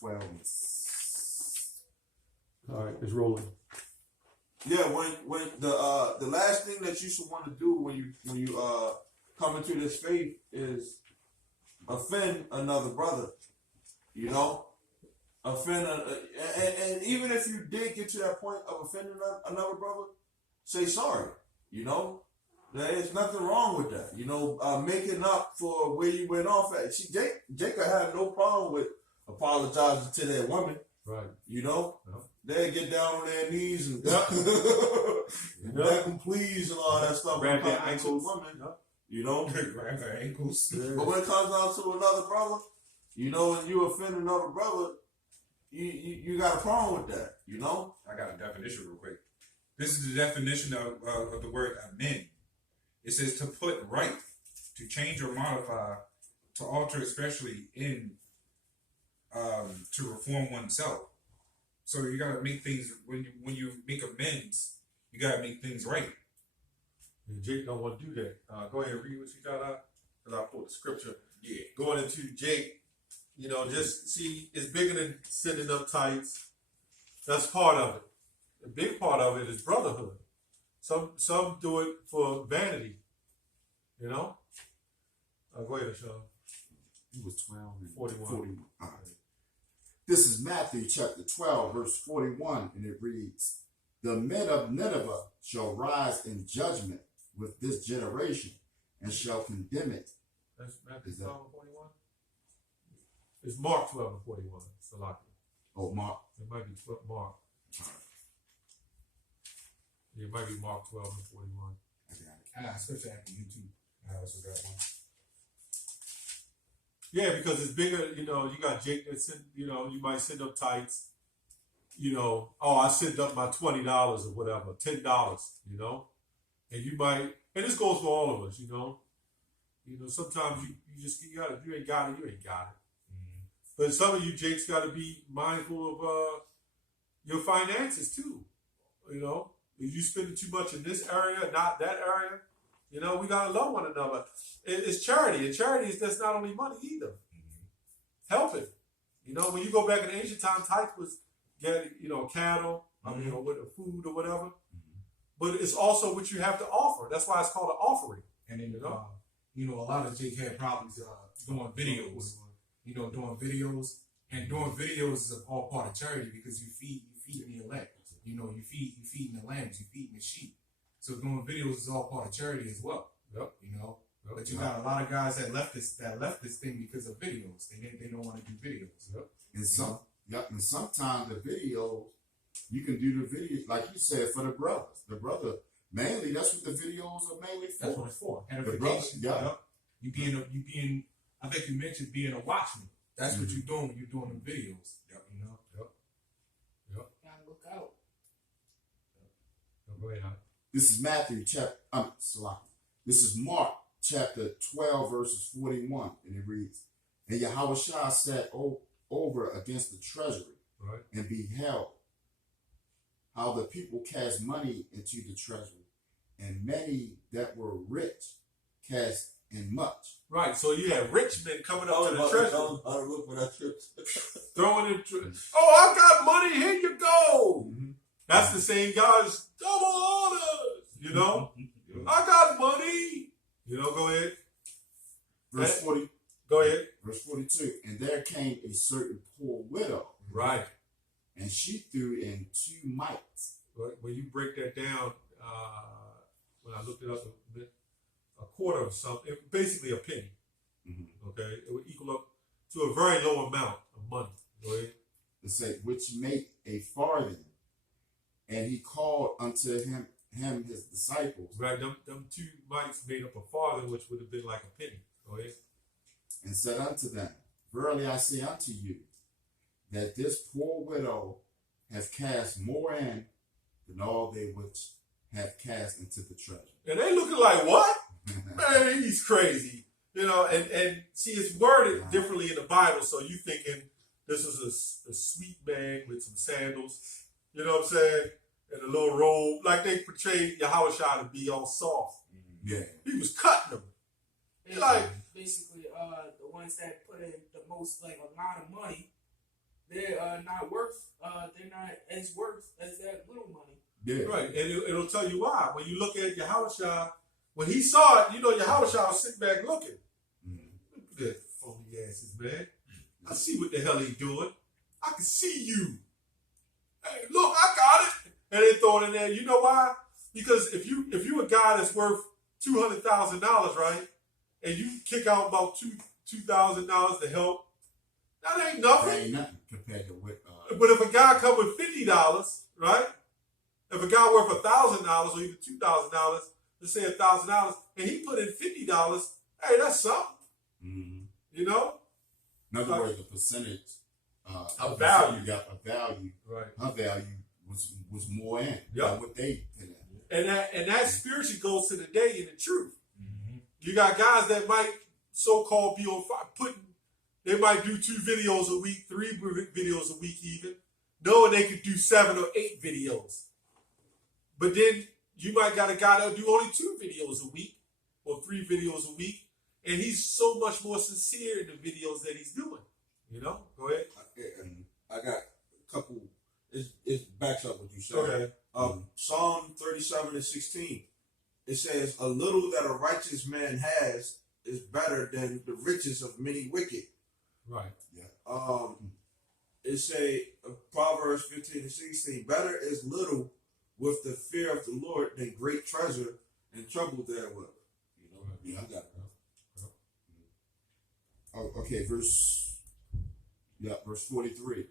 12. All right, it's rolling. Yeah, when the last thing that you should want to do when you come into this faith is offend another brother. You know, and even if you did get to that point of offending another brother, say sorry. You know, there's nothing wrong with that. You know, making up for where you went off at. See, Jacob had no problem with apologizing to that woman. Right. You know. Yep. They get down on their knees and beg them please and all that stuff. Grab their ankles. Women, you know. Grab their ankles. Yeah. But when it comes down to another brother, you know, and you offend another brother, you got a problem with that, you know? I got a definition real quick. This is the definition of the word amend. It says to put right, to change or modify, to alter, especially in, to reform oneself. So you gotta make things when you make amends, you gotta make things right. And Jake don't want to do that. Go ahead and read what you got out, because I pulled the scripture. Yeah. Going into Jake, you know, just see, it's bigger than sending up tights. That's part of it. The big part of it is brotherhood. Some do it for vanity, you know. Go ahead, Sean. It was 12 and 41. 41. All right. This is Matthew chapter 12, verse 41, and it reads, "The men of Nineveh shall rise in judgment with this generation and shall condemn it." That's Matthew 12 and 41? It's Mark 12 and 41. It's a lot. Oh, Mark. It might be Mark. All right. Yeah, it might be Mark 12 and 41. I got it. I got a scripture after you too. I also got one. Yeah, because it's bigger, you know, you got Jake that send, you know, you might send up tights, you know, oh, I sent up my $20 or whatever, $10, you know, and you might, and this goes for all of us, you know, sometimes you ain't got it. Mm-hmm. But some of you Jakes got to be mindful of your finances too, you know, if you spending too much in this area, not that area. You know, we gotta love one another. It's charity, and charity is that's not only money either. Mm-hmm. Helping. You know, when you go back in ancient times, tithe was getting, you know, cattle, you know, with the food or whatever. Mm-hmm. But it's also what you have to offer. That's why it's called an offering. And then, a lot of Jake had problems doing videos. You know, doing videos, and doing videos is all part of charity because you feeding the elect. You know, you feeding the lambs, you feeding the sheep. So doing videos is all part of charity as well. Yep. You know, but you got a lot of guys that left this thing because of videos. They don't want to do videos. Yep. And sometimes the videos, you can do the videos like you said for the brothers. The brother mainly that's what the videos are mainly for. That's what it's for. Edification. Yeah. You being I think you mentioned being a watchman. That's what you're doing when you're doing the videos. Yep. You know. Yep. Gotta look out. Go ahead, Alex. This is This is Mark chapter 12, verses 41, and it reads, "And Yahushua sat over against the treasury, right, and beheld how the people cast money into the treasury, and many that were rich cast in much." Right, so you have rich men coming up to the treasury, throwing in. Oh, I got money. Here you go. Mm-hmm. That's the same guys. Double orders. You know, I got money. You know, go ahead. Verse 40. Go ahead. Verse 42. "And there came a certain poor widow, right, and she threw in 2 mites." When you break that down, when I looked it up, a quarter of something, basically a penny. Mm-hmm. Okay, it would equal up to a very low amount of money. Go ahead. It said, "Which made a farthing, and he called unto him his disciples." Right, them 2 mites made up a farthing, which would have been like a penny. Go ahead. "And said unto them, Verily I say unto you, that this poor widow hath cast more in than all they which have cast into the treasure." And they looking like, what? Man, he's crazy. You know, and see, it's worded differently in the Bible, so you thinking this is a sweet man with some sandals, you know what I'm saying, and a little robe, like they portrayed Yahushua to be all soft. Yeah. He was cutting them. Basically, the ones that put in the most, like a lot of money, not worth. They're not as worth as that little money. Yeah. Right, and it'll tell you why. When you look at Yahushua, when he saw it, you know Yahushua was sitting back looking. Look at that phony asses, man. I see what the hell he doing. I can see you. Hey, look, I got it. And they throw it in there. You know why? Because if you a guy that's worth $200,000, right, and you kick out about $2,000 to help, that ain't nothing. That ain't nothing compared to what. But if a guy come with $50, right? If a guy worth $1,000 or even $2,000, let's say $1,000, and he put in $50, hey, that's something. Mm-hmm. You know. In other words, the percentage of value. You got a value. Right. Her value was more in Yeah. than what they put in. And that spiritually goes to the day and the truth. Mm-hmm. You got guys that might so-called be on fire, they might do 2 videos a week, 3 videos a week even, knowing they could do 7 or 8 videos. But then you might got a guy that'll do only 2 videos a week or 3 videos a week, and he's so much more sincere in the videos that he's doing. You know? Go ahead. I got a couple. It backs up what you said. Okay. Psalm 37:16. It says, "A little that a righteous man has is better than the riches of many wicked." Right. Yeah. It say Proverbs 15:16. Better is little with the fear of the Lord than great treasure and trouble therewith. You know. Yeah. I got it. Oh, okay, verse 43.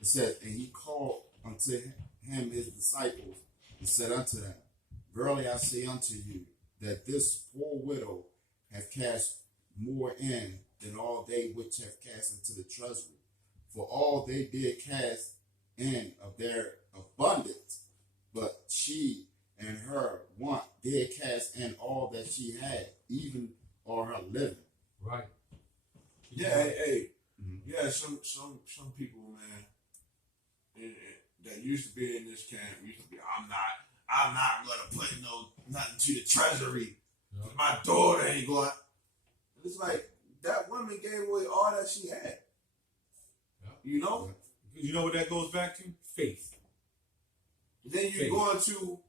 It said, and he called unto him his disciples and said unto them, Verily I say unto you, that this poor widow hath cast more in than all they which have cast into the treasury. For all they did cast in of their abundance, but she and her want did cast in all that she had, even all her living. Right. Yeah, hey. Mm-hmm. Yeah, some people, man, that used to be in this camp used to be, I'm not gonna put nothing to the treasury. Yeah. My daughter ain't going. It's like that woman gave away all that she had. Yeah. You know? You know what that goes back to? Faith. Then you go into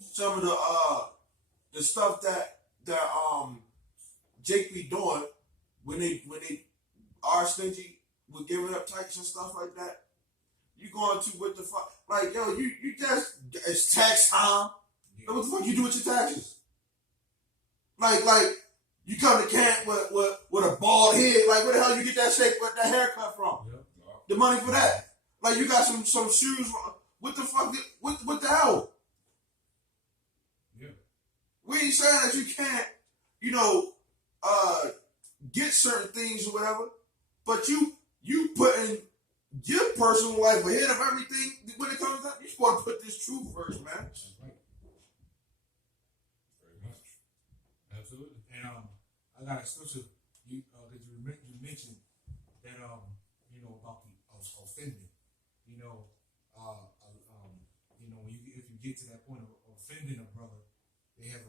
some of the stuff that Jake be doing when they are stingy with giving up taxes and stuff like that. You going to what the fuck? Like, yo, you just, it's tax time. Yeah. What the fuck you do with your taxes? Like you come to camp with a bald head. Like, where the hell you get that haircut from? Yeah. The money for that. Like, you got some shoes. What the fuck? What the hell? Yeah. We ain't saying that you can't, get certain things or whatever, but you putting your personal life ahead of everything when it comes to, you're supposed to put this truth first, man. That's right. Very much. Absolutely. And I got a scripture that you mentioned that about the offending. If you get to that point of offending a brother, they have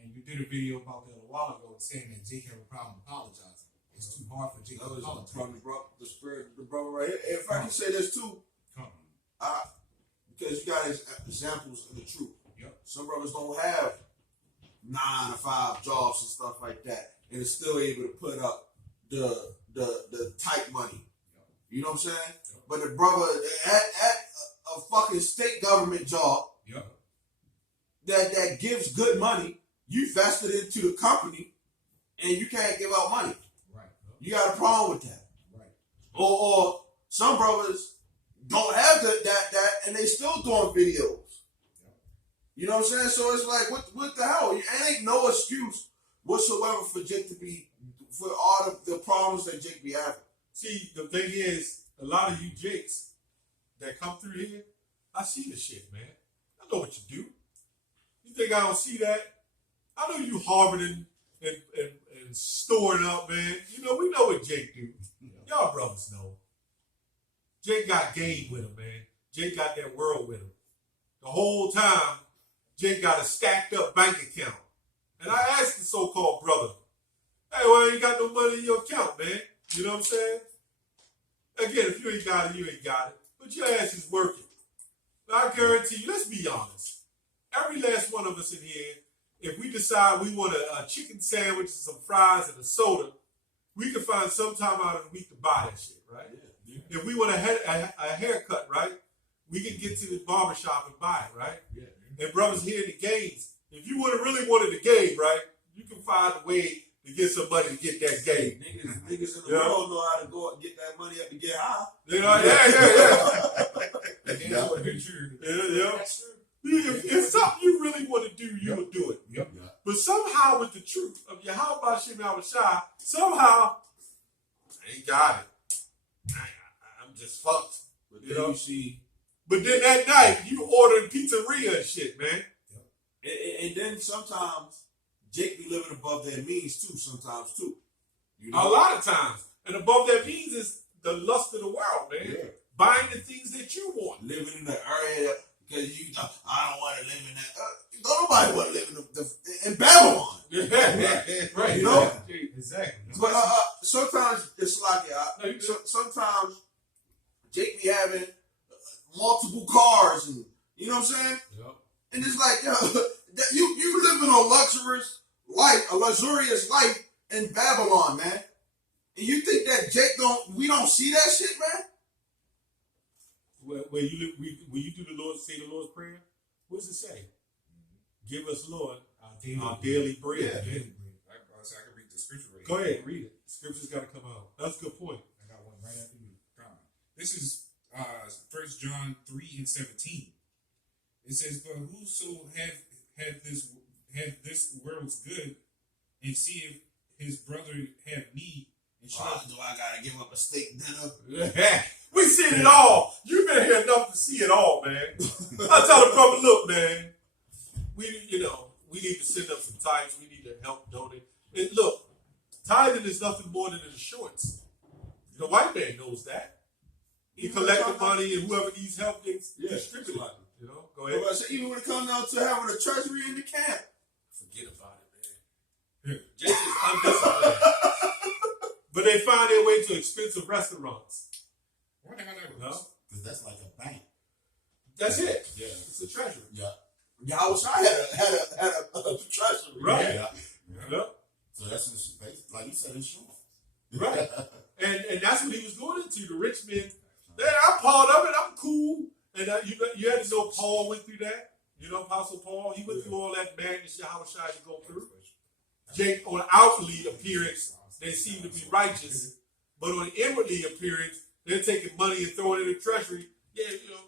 and you did a video about that a while ago saying that Jake had a problem apologizing. It's too hard for Jake to apologize. The brother right here. If I can say this too, because you got examples of the truth. Yep. Some brothers don't have 9-to-5 jobs and stuff like that, and is still able to put up the tight money. Yep. You know what I'm saying? Yep. But the brother at a fucking state government job, yep, that gives good money, you vested into the company, and you can't give out money. Right. Yep. You got a problem with that. Right. Or some brothers don't have that, and they still doing videos. Yep. You know what I'm saying? So it's like, what the hell? It ain't no excuse whatsoever for Jake to be, for all the problems that Jake be having. See, the thing is, a lot of you Jakes that come through here, I see the shit, man. I know what you do. You think I don't see that? I know you harboring and storing up, man. We know what Jake do. Y'all brothers know. Jake got game with him, man. Jake got that world with him. The whole time, Jake got a stacked up bank account. And I asked the so-called brother, hey, why you ain't got no money in your account, man? You know what I'm saying? Again, if you ain't got it, you ain't got it. But your ass is working. I guarantee you, let's be honest. Every last one of us in here, if we decide we want a chicken sandwich, some fries, and a soda, we can find some time out of the week to buy that shit, right? Yeah. If we want a haircut, right, we can get to the barbershop and buy it, right? Yeah. And brothers here in the games, if you really wanted the game, right, you can find a way to get some money to get that game. Niggas in the world know how to go and get that money up to get high. You know, yeah. That's what it's true. Yeah. That's true. If something you really want to do, you would do it. Yep. But somehow, with the truth of your how about Shimmy Shah, somehow, I ain't got it. I'm just fucked. But You then know? you see, But then that night, you ordering pizzeria and shit, man. and then sometimes Jake be living above their means too. Sometimes too. You A know? lot of times. And above that means is the lust of the world, man. Yeah. Buying the things that you want. Living in the area because I don't want to live in that. Nobody want to live in Babylon. Right. You know? Exactly. But sometimes it's like sometimes Jake be having multiple cars, and you know what I'm saying. Yep. And it's like you living a luxurious life in Babylon, man. And you think that Jake we don't see that shit, man? When you do the Lord, say the Lord's Prayer, what does it say? Give us, Lord, our daily bread. Yeah. Daily bread. I can read the scripture right Go here. ahead, read it. Scripture's got to come out. That's a good point. I got one right after you. This is 1 John 3:17. It says, "But whoso have this world's good, and see if his brother have need, and show Do I gotta give up a steak dinner? We seen it all. You've been here enough to see it all, man. I tell the brother, look, man, we need to send up some tithes. We need to help donate. And look, tithing is nothing more than insurance. The white man knows that. He collect the money, and whoever needs help gets distributed. You know, go ahead. But I say, even when it comes down to having a treasury in the camp, Forget about it, man. Jake is undisciplined. But they find their way to expensive restaurants. What the hell that No? was? Because that's like a bank. That's it. Yeah. It's a treasury. Yeah. I wish I had a treasury. Right. Yeah. Yeah. So that's what it's based, like you said, insurance. Right. And that's what he was going into. The rich men. I'm part of it. I'm cool. And you had to know Paul went through that. You know, Apostle Paul, he went through all that madness how shy to go through. Jake, on outwardly appearance, they seem to be righteous, but on inwardly appearance, they're taking money and throwing it in the treasury. Yeah, you know,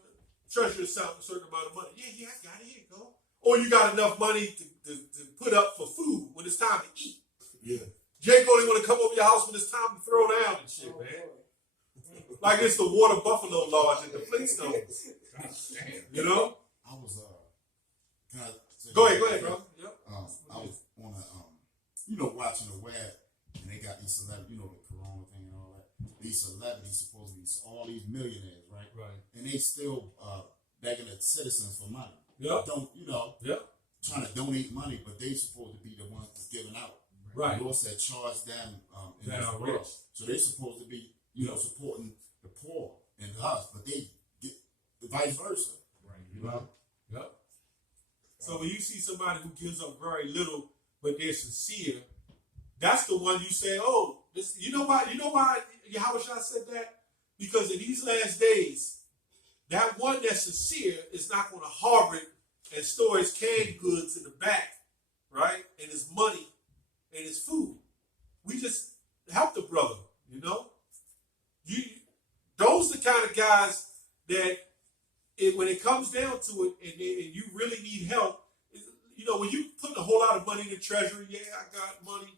the treasury is selling a certain amount of money. Yeah, I got it. Here you go. Or you got enough money to put up for food when it's time to eat. Yeah. Jake only want to come over your house when it's time to throw down and shit, man. Like it's the Water Buffalo Lodge in the Flintstones. Damn. You know? I was can I say Go ahead, bro. Yep. I was on watching the web, and they got these celebrities, the Corona thing and all that. These celebrities supposed to be all these millionaires, right? Right. And they still begging the citizens for money. Yep. Yep. Trying to donate money, but they supposed to be the ones that's giving out. Right. The Lord said, charge them in That this are world. rich. So they supposed to be, supporting the poor and us, but they get the vice versa. Right. You know? Yep. So when you see somebody who gives up very little, but they're sincere, that's the one you say, oh, this. You know why Yahweh Shah said that? Because in these last days, that one that's sincere is not going to harbor it and store his canned goods in the back, right? And his money and his food. We just help the brother, Those are the kind of guys that when it comes down to it and you really need help, when you put a whole lot of money in the treasury, I got money,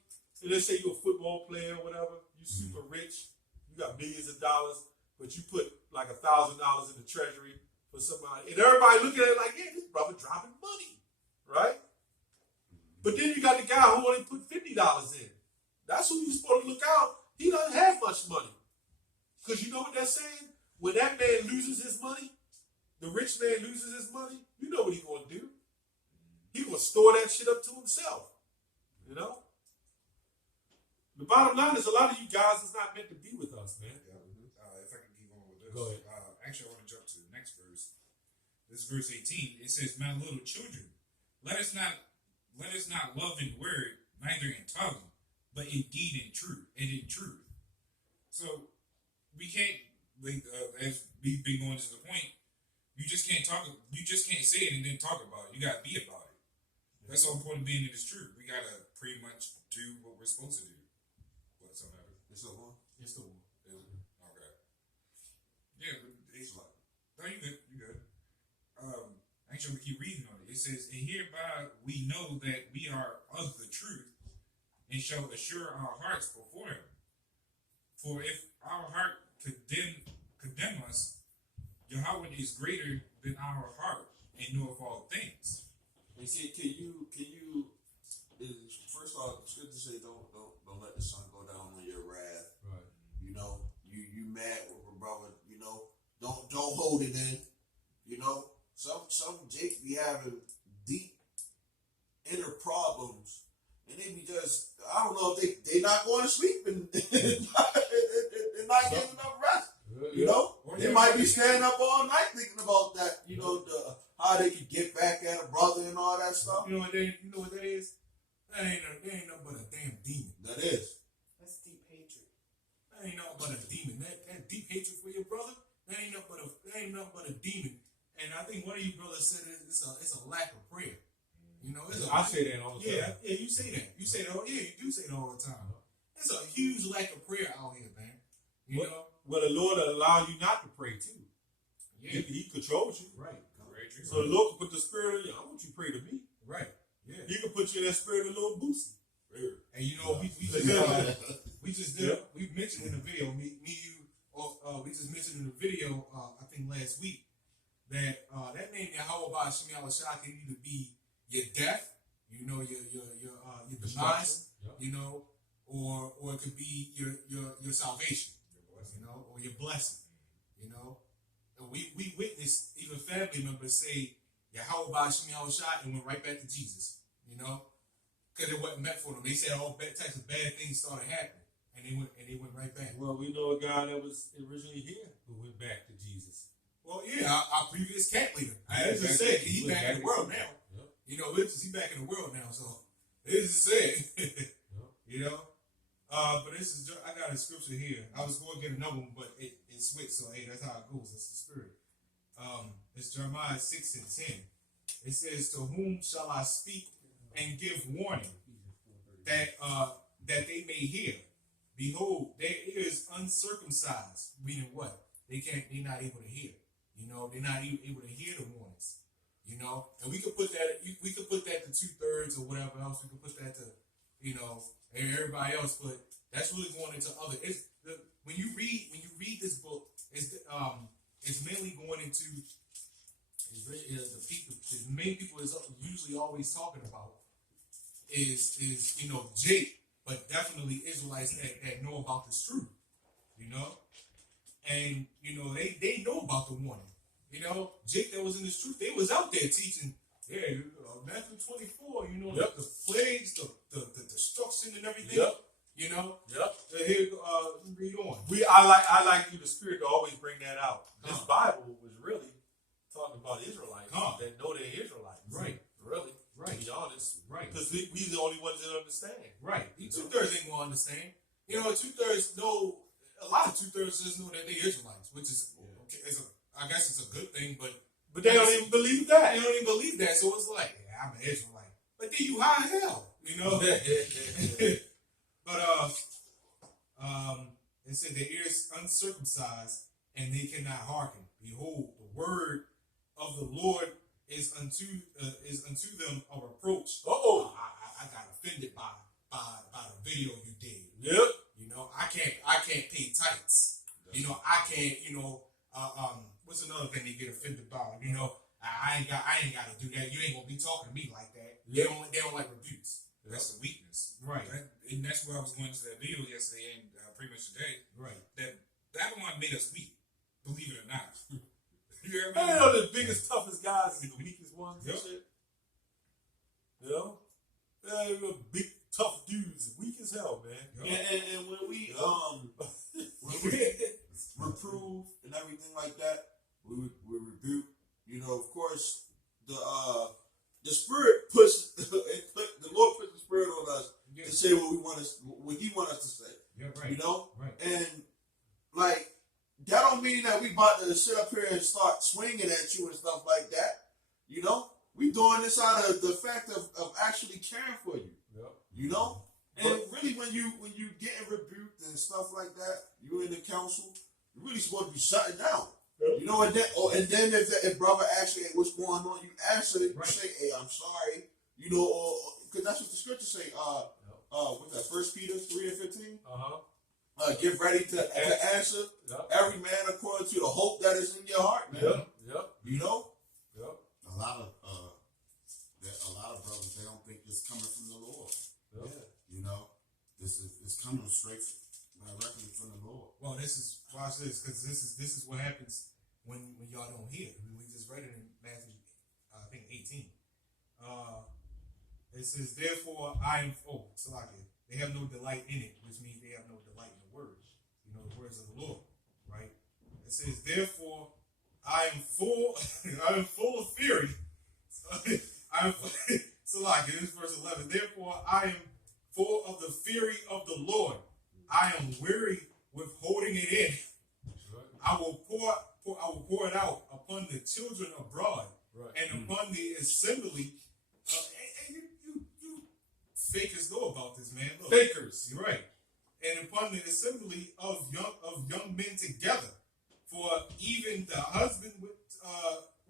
and let's say you're a football player or whatever, you super rich, you got millions of dollars, but you put like $1,000 in the treasury for somebody, and everybody looking at it like, yeah, this brother dropping money, right? But then you got the guy who only put $50 in. That's who you're supposed to look out. He doesn't have much money. Because you know what they're saying? When that man loses his money, the rich man loses his money, you know what he's going to do. He's going to store that shit up to himself. The bottom line is a lot of you guys is not meant to be with us, man. If I can Go ahead. Actually, I want to jump to the next verse. This is verse 18. It says, "My little children, let us not love in word, neither in tongue, but in deed and truth, and in truth." So we can't, like, as we've been going to the point, you just can't say it and then talk about it. You gotta be about it. That's the whole point of being in this truth. We gotta pretty much do what we're supposed to do. What's up, Evan? It's a one. It's the one. Okay. Yeah, but it's like, no, you good. You good. Actually, we keep reading on it. It says, "And hereby we know that we are of the truth, and shall assure our hearts before Him. For if our heart condemn us, Yahweh is greater than our heart, and knoweth all things." And see, can you? First off, the scripture say, don't let the sun go down on your wrath. Right. You know, you mad with a brother. You know, don't hold it in. You know, some Jake be having deep inner problems, and they be just, I don't know if they not going to sleep and they're not getting enough rest. You know, they might be staying up all night thinking about that. You know, how they could get back at a brother and all that stuff. You know what that is? That ain't nothing but a damn demon. That is. That's deep hatred. That ain't nothing but a demon. That deep hatred for your brother, that ain't nothing but a demon. And I think one of you brothers said it's a lack of prayer. You know, I say that all the time. Yeah, you say that. You say that. Oh, yeah, you do say that all the time. It's a huge lack of prayer out here, man. You know. Well, the Lord will allow you not to pray too. Yeah. He controls you. Right. So the Lord can put the spirit in you. I want you to pray to me. Right. Yeah. He can put you in that spirit of little boost. And you know, we mentioned in the video, we just mentioned in the video, I think last week, that that name Yahweh Shemi Awashah can either be your death, you know, your demise, you know, or it could be your salvation, you know, or your blessing, you know. And we witnessed even family members say Yahweh Shemi Awashah and went right back to Jesus, you know, because it wasn't meant for them. They said all types of bad things started happening, and they went right back. Well, we know a guy that was originally here who went back to Jesus. Well, yeah, our previous camp leader. I just said he's back in the world now. Yep. You know, he's back in the world now. So this is it. Yep. You know, but this is I got a scripture here. I was going to get another one, but it switched. So hey, that's how it goes. That's the spirit. It's Jeremiah 6:10. It says, "To whom shall I speak and give warning that they may hear? Behold, their ears uncircumcised." Meaning what? They're not able to hear. You know, they're not even able to hear the warnings. You know, and we could put that to 2/3 or whatever else. We could put that to, you know, everybody else. But that's really going into other. When you read this book, it's mainly going into the main people is usually always talking about is you know Jake, but definitely Israelites that know about this truth. You know. And, you know, they know about the warning. You know, Jake that was in this truth, they was out there teaching, Matthew 24, you know, the plagues, the destruction and everything. Yep. You know? Yep. Here, read on. I like you, the spirit, to always bring that out. This Bible was really talking about Israelites that know they're Israelites. Right. Really. Right. To be honest. Right. Because we the only ones that understand. Right. 2/3 ain't gonna understand. You know, 2/3 know. A lot of 2/3 just know that they Israelites, which is okay. I guess it's a good thing, but they don't even believe that. They don't even believe that. So it's like, yeah, I'm an Israelite, but then you high as hell, you know. But it said their ears uncircumcised and they cannot hearken. Behold, the word of the Lord is unto them a reproach. I got offended by the video you did. Yep. You know, I can't pay tights. You know, I can't. You know, what's another thing they get offended about? You know, I ain't got to do that. You ain't gonna be talking to me like that. Yep. They don't like rebukes. That's a weakness, right? And that's why I was going to that video yesterday and pretty much today. Right. That Babylon made us weak. Believe it or not. You know the biggest, toughest guys is the weakest ones. Yep. And shit. You know, they're big, tough dudes, weak as hell, man. Yep. And when we reprove and everything like that. We rebuke. You know, of course, the Spirit puts the Lord puts the Spirit on us Yeah. to say what He wants us to say. Yeah, right. You know, Right. and like that don't mean that we about to sit up here and start swinging at you and stuff like that. You know, we doing this out of the fact of actually caring for you. Yep. You know, and really when you getting rebuked and stuff like that, you in the council, you're really supposed to be shutting down. Yep. You know, and then if brother asks you, hey, what's going on, you answer it, Right. you say, hey, I'm sorry. You know, or because that's what the scriptures say. What's that? 1 Peter 3:15. Get ready to answer every man according to the hope that is in your heart, man. Yep. You know? Yep. A lot of brothers, they don't think it's coming from the Lord. Yep. You know, it's coming straight directly from the Lord. Well, watch this, because this is what happens when y'all don't hear. We just read it in Matthew, I think 18. It says, therefore they have no delight in it, which means they have no delight in the word. You know, the words of the Lord, right? It says, therefore I am full of fury. This is verse 11. Therefore I am full of the fury of the Lord. I am weary with holding it in. I will pour it out upon the children abroad, and upon the assembly. You fakers know about this, man. Look, Fakers. you're right. And upon the assembly of young men together, for even the husband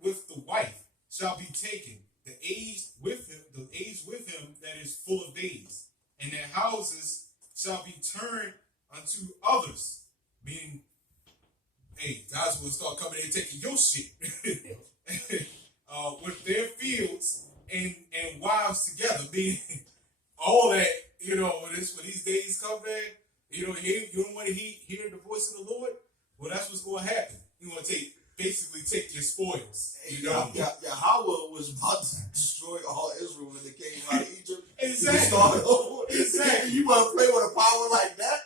with the wife shall be taken, the age with him that is full of days, and their houses shall be turned unto others. Meaning, hey, guys will start coming in and taking your shit. With their fields and wives together, meaning all that, you know, when these days come, man, you don't want to hear the voice of the Lord. Well, that's what's going to happen. You want to take your spoils. You know, Yahweh was about to destroy all Israel when they came out of Egypt. Exactly. Exactly. You want to play with a power like that?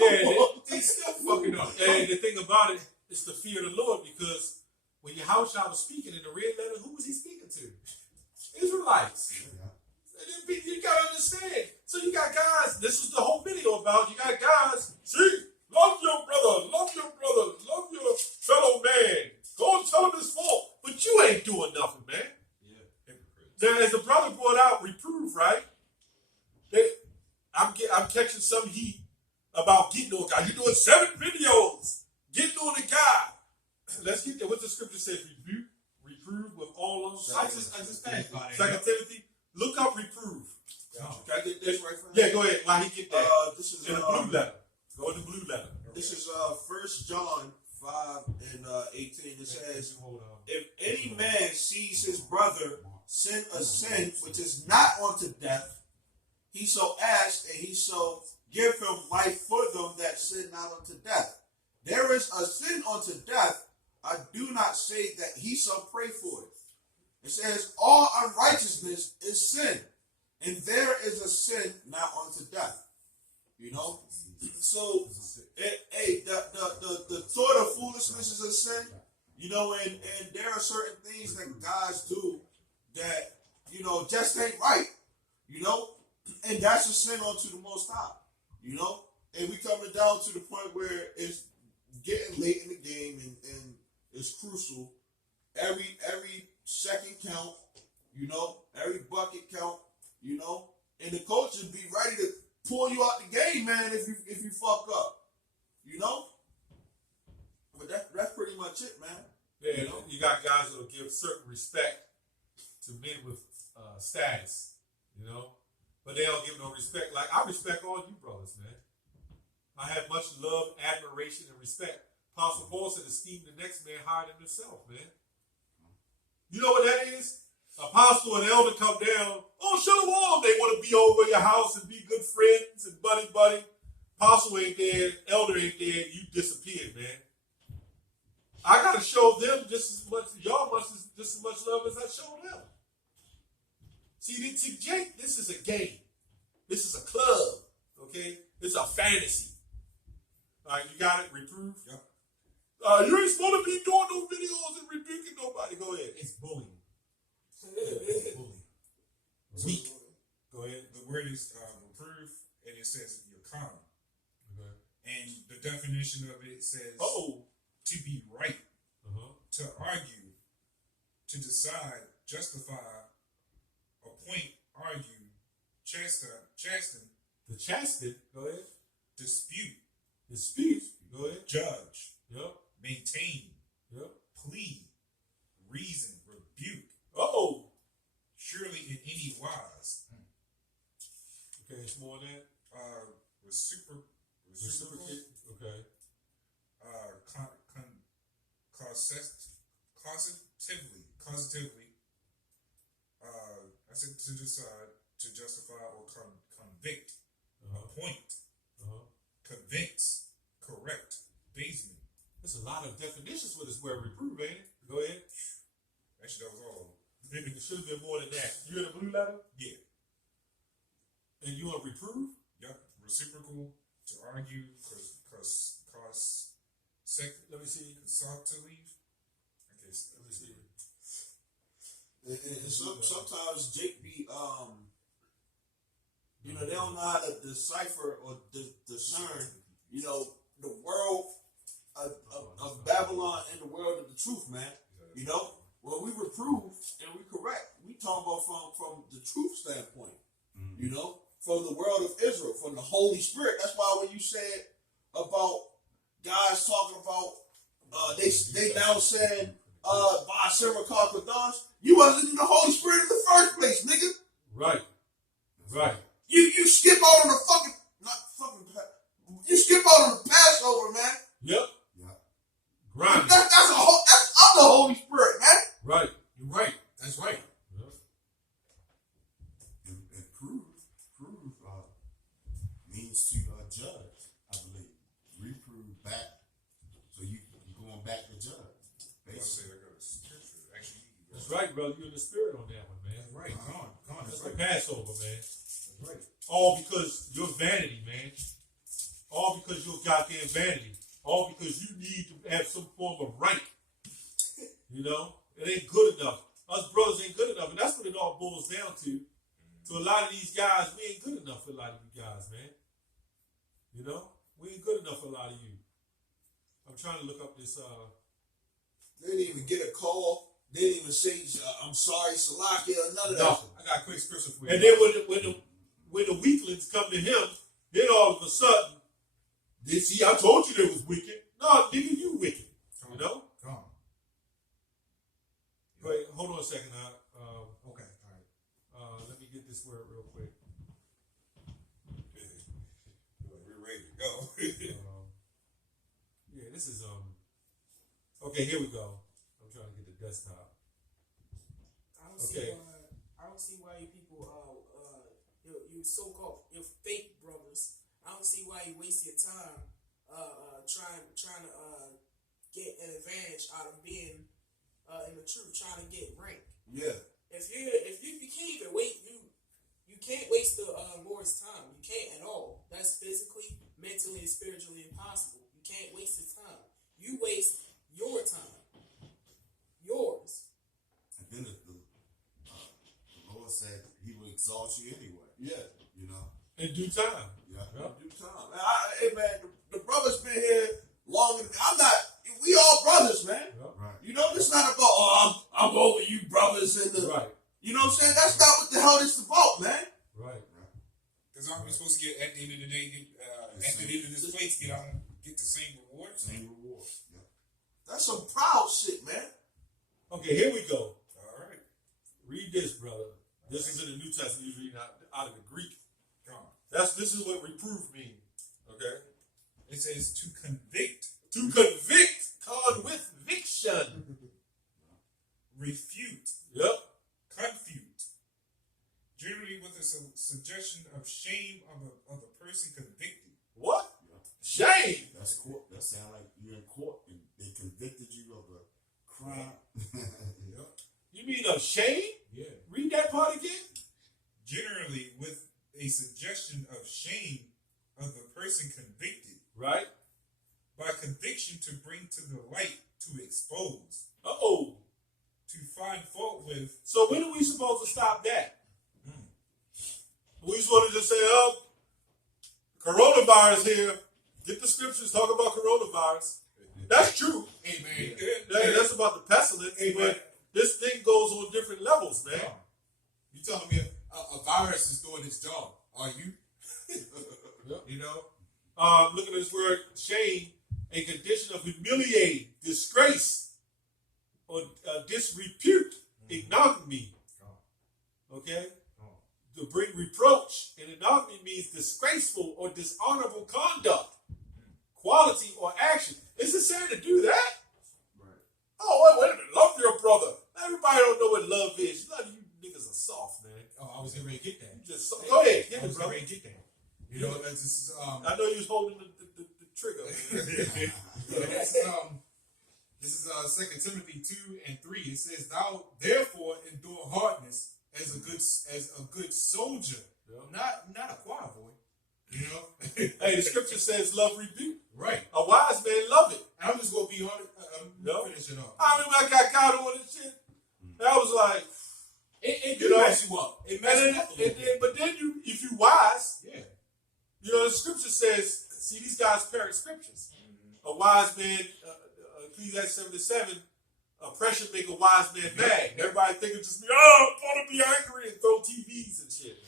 Yeah, they still fucking up. And the thing about it is the fear of the Lord, because when Yahushua was speaking in the red letter, who was he speaking to? Israelites. Yeah. You gotta understand. So you got guys, this is the whole video about, you got guys, see, love your brother, love your fellow man. Go and tell him his fault. But you ain't doing nothing, man. Yeah. Now, as the brother brought out, reprove, right? I'm catching some heat about getting on a guy. You're doing 7 videos, getting on a guy. Let's get there. What the scripture says, reprove with all of them. I just passed by that. 2 Timothy, look up reprove. Can I get this right fast? Yeah, go ahead. While he get that. This is in the blue letter. Go in the blue letter. This is 1 John 5 and 18. It says, if any man sees his brother sin a sin which is not unto death, he shall ask, and he shall give him life for them that sin not unto death. There is a sin unto death. I do not say that he shall pray for it. It says, all unrighteousness is sin, and there is a sin not unto death. You know? So, the thought of foolishness is a sin. You know, and there are certain things that guys do that, you know, just ain't right. You know? And that's a sin unto the Most High. You know? And we coming down to the point where it's getting late in the game and it's crucial. Every second count, you know, every bucket count, you know, and the coaches be ready to pull you out the game, man, if you fuck up, you know. But that's pretty much it, man. Yeah, you got guys that'll give certain respect to men with status, you know, but they don't give no respect. Like, I respect all you brothers, man. I have much love, admiration, and respect. Apostle Paul said, esteem the next man higher than himself, man. You know what that is? Apostle and elder come down. Oh, shalom. They want to be over your house and be good friends and buddy. Apostle ain't there. Elder ain't there. You disappeared, man. I got to show them just as much, just as much love as I show them. See, Jake, this is a game. This is a club, okay? It's a fantasy. All right, you got it? Reprove? Yep. You ain't supposed to be doing no videos and rebuking nobody. Go ahead. It's bullying. Bullying. Weak. Go ahead. The word is reproof, and it says yakam. Okay. And the definition of it says to be right, to argue, to decide, justify, appoint, argue, chasten, The chasten. Go ahead. dispute, Go ahead. judge, Yep. maintain, Yep. plead, reason, rebuke, surely in any wise, Okay, it's more than that. reciprocal, Reciprocate. Okay. Causatively, I said to decide, to justify or convict, appoint, convince, correct, basement. There's a lot of definitions for this word reprove, ain't it? Go ahead. Actually, that was all. It should have been more than that. You in the blue letter? Yeah. And you want to reprove? Yep. Reciprocal, to argue, Let me see. consultatively. Okay, Let me see. And sometimes Jake be they don't know how to decipher or discern, the world of Babylon and the world of the truth, man. When we reprove and we correct, we talk about from the truth standpoint, from the world of Israel, from the Holy Spirit. That's why when you said about guys talking about they now said by several Kodash, you wasn't in the Holy Spirit in the first place, nigga. Right. You skip out on you skip out on the Passover, man. Yep. Grind. That's of the Holy Spirit, man. Right. You're right. That's right. Yep. And prove means to judge, I believe. Reprove back, so you going back to judge. I say Basically. I got a scripture. Actually, That's right, brother. You're in the spirit on that one, man. That's right. Come on. That's That's the right. Passover, man. That's right. All because your vanity, man. All because your goddamn vanity. All because you need to have some form of right. It ain't good enough. Us brothers ain't good enough. And that's what it all boils down to. To a lot of these guys, we ain't good enough for a lot of you guys, man. We ain't good enough for a lot of you. I'm trying to look up this. They didn't even get a call. They didn't even say, I'm sorry, Salakia, or none of that. Nothing. I got a quick scripture for you. And then when the weaklings come to him, then all of a sudden, see, I told you they was wicked. No, nigga, you wicked. Come on. Wait, hold on a second. Okay. All right. Let me get this word real quick. we're ready to go. Yeah, this is Okay, here we go. I'm trying to get the desktop. I don't see why you people you so-called your fake brothers. I don't see why you waste your time trying to get an advantage out of being in the truth, trying to get rank. Yeah. If you can't even wait, you can't waste the Lord's time. You can't at all. That's physically, mentally, and spiritually impossible. You can't waste his time. You waste your time. Yours. And then the Lord said he will exalt you anyway. Yeah. In due time. Yeah. Due time. Hey, man, the brother's been here longer than we all brothers, man. Right. This not about, I'm over you brothers and the, Right. you know what I'm saying? That's not what the hell this is about, man. Right. Because aren't we supposed to get, at the end of the day, at the end of this place, get the same rewards? Same reward. Yeah. That's some proud shit, man. Okay, here we go. All right. Read this, brother. This is in the New Testament. You read out of the Greek. Come on. This is what reproof means. Okay. It says to convict, To convict, conviction. refute, Yep. confute, generally with a suggestion of shame of the person convicted. What? Shame. That's court. That sounds like you're in court and they convicted you of a crime. Yep. You mean of shame? Yeah. Read that part again. Generally with a suggestion of shame of the person convicted. Right. by conviction to bring to the light, to expose, Oh, to find fault with. so when are we supposed to stop that? We supposed to just say, "Oh, coronavirus here." Get the scriptures talk about coronavirus. That's true. Hey man, That's about the pestilence. Hey, man. But this thing goes on different levels, man. you telling me a virus is doing its job? Are you? Yep. You know, Look at this word shame, a condition of humiliating, disgrace, or disrepute, ignominy. Okay? To bring reproach. And ignominy means disgraceful or dishonorable conduct, quality, or action. Is it saying to do that? Right. Oh, wait a minute. Love your brother. Everybody don't know what love is. A lot of you niggas are soft, man. I was getting ready to get that. You just go ahead. I Get it, was bro. getting ready to get that. You know, this is I know you was holding the trigger. This is 2 Timothy 2:3. It says, "Thou therefore endure hardness as a good soldier, not a choir boy." You know, Hey, the scripture says love rebuke. right? A wise man love it. And I'm just gonna be honest. Yep. Finishing up. I remember I got caught on this shit. I was like, It you do know, mess you up. It messes you up a little bit. but then you, if you wise, Yeah. you know, the scripture says, see, these guys parrot scriptures. A wise man, Ecclesiastes 7:7, oppression make a wise man mad. Everybody think it's just me, I'm going to be angry and throw TVs and shit.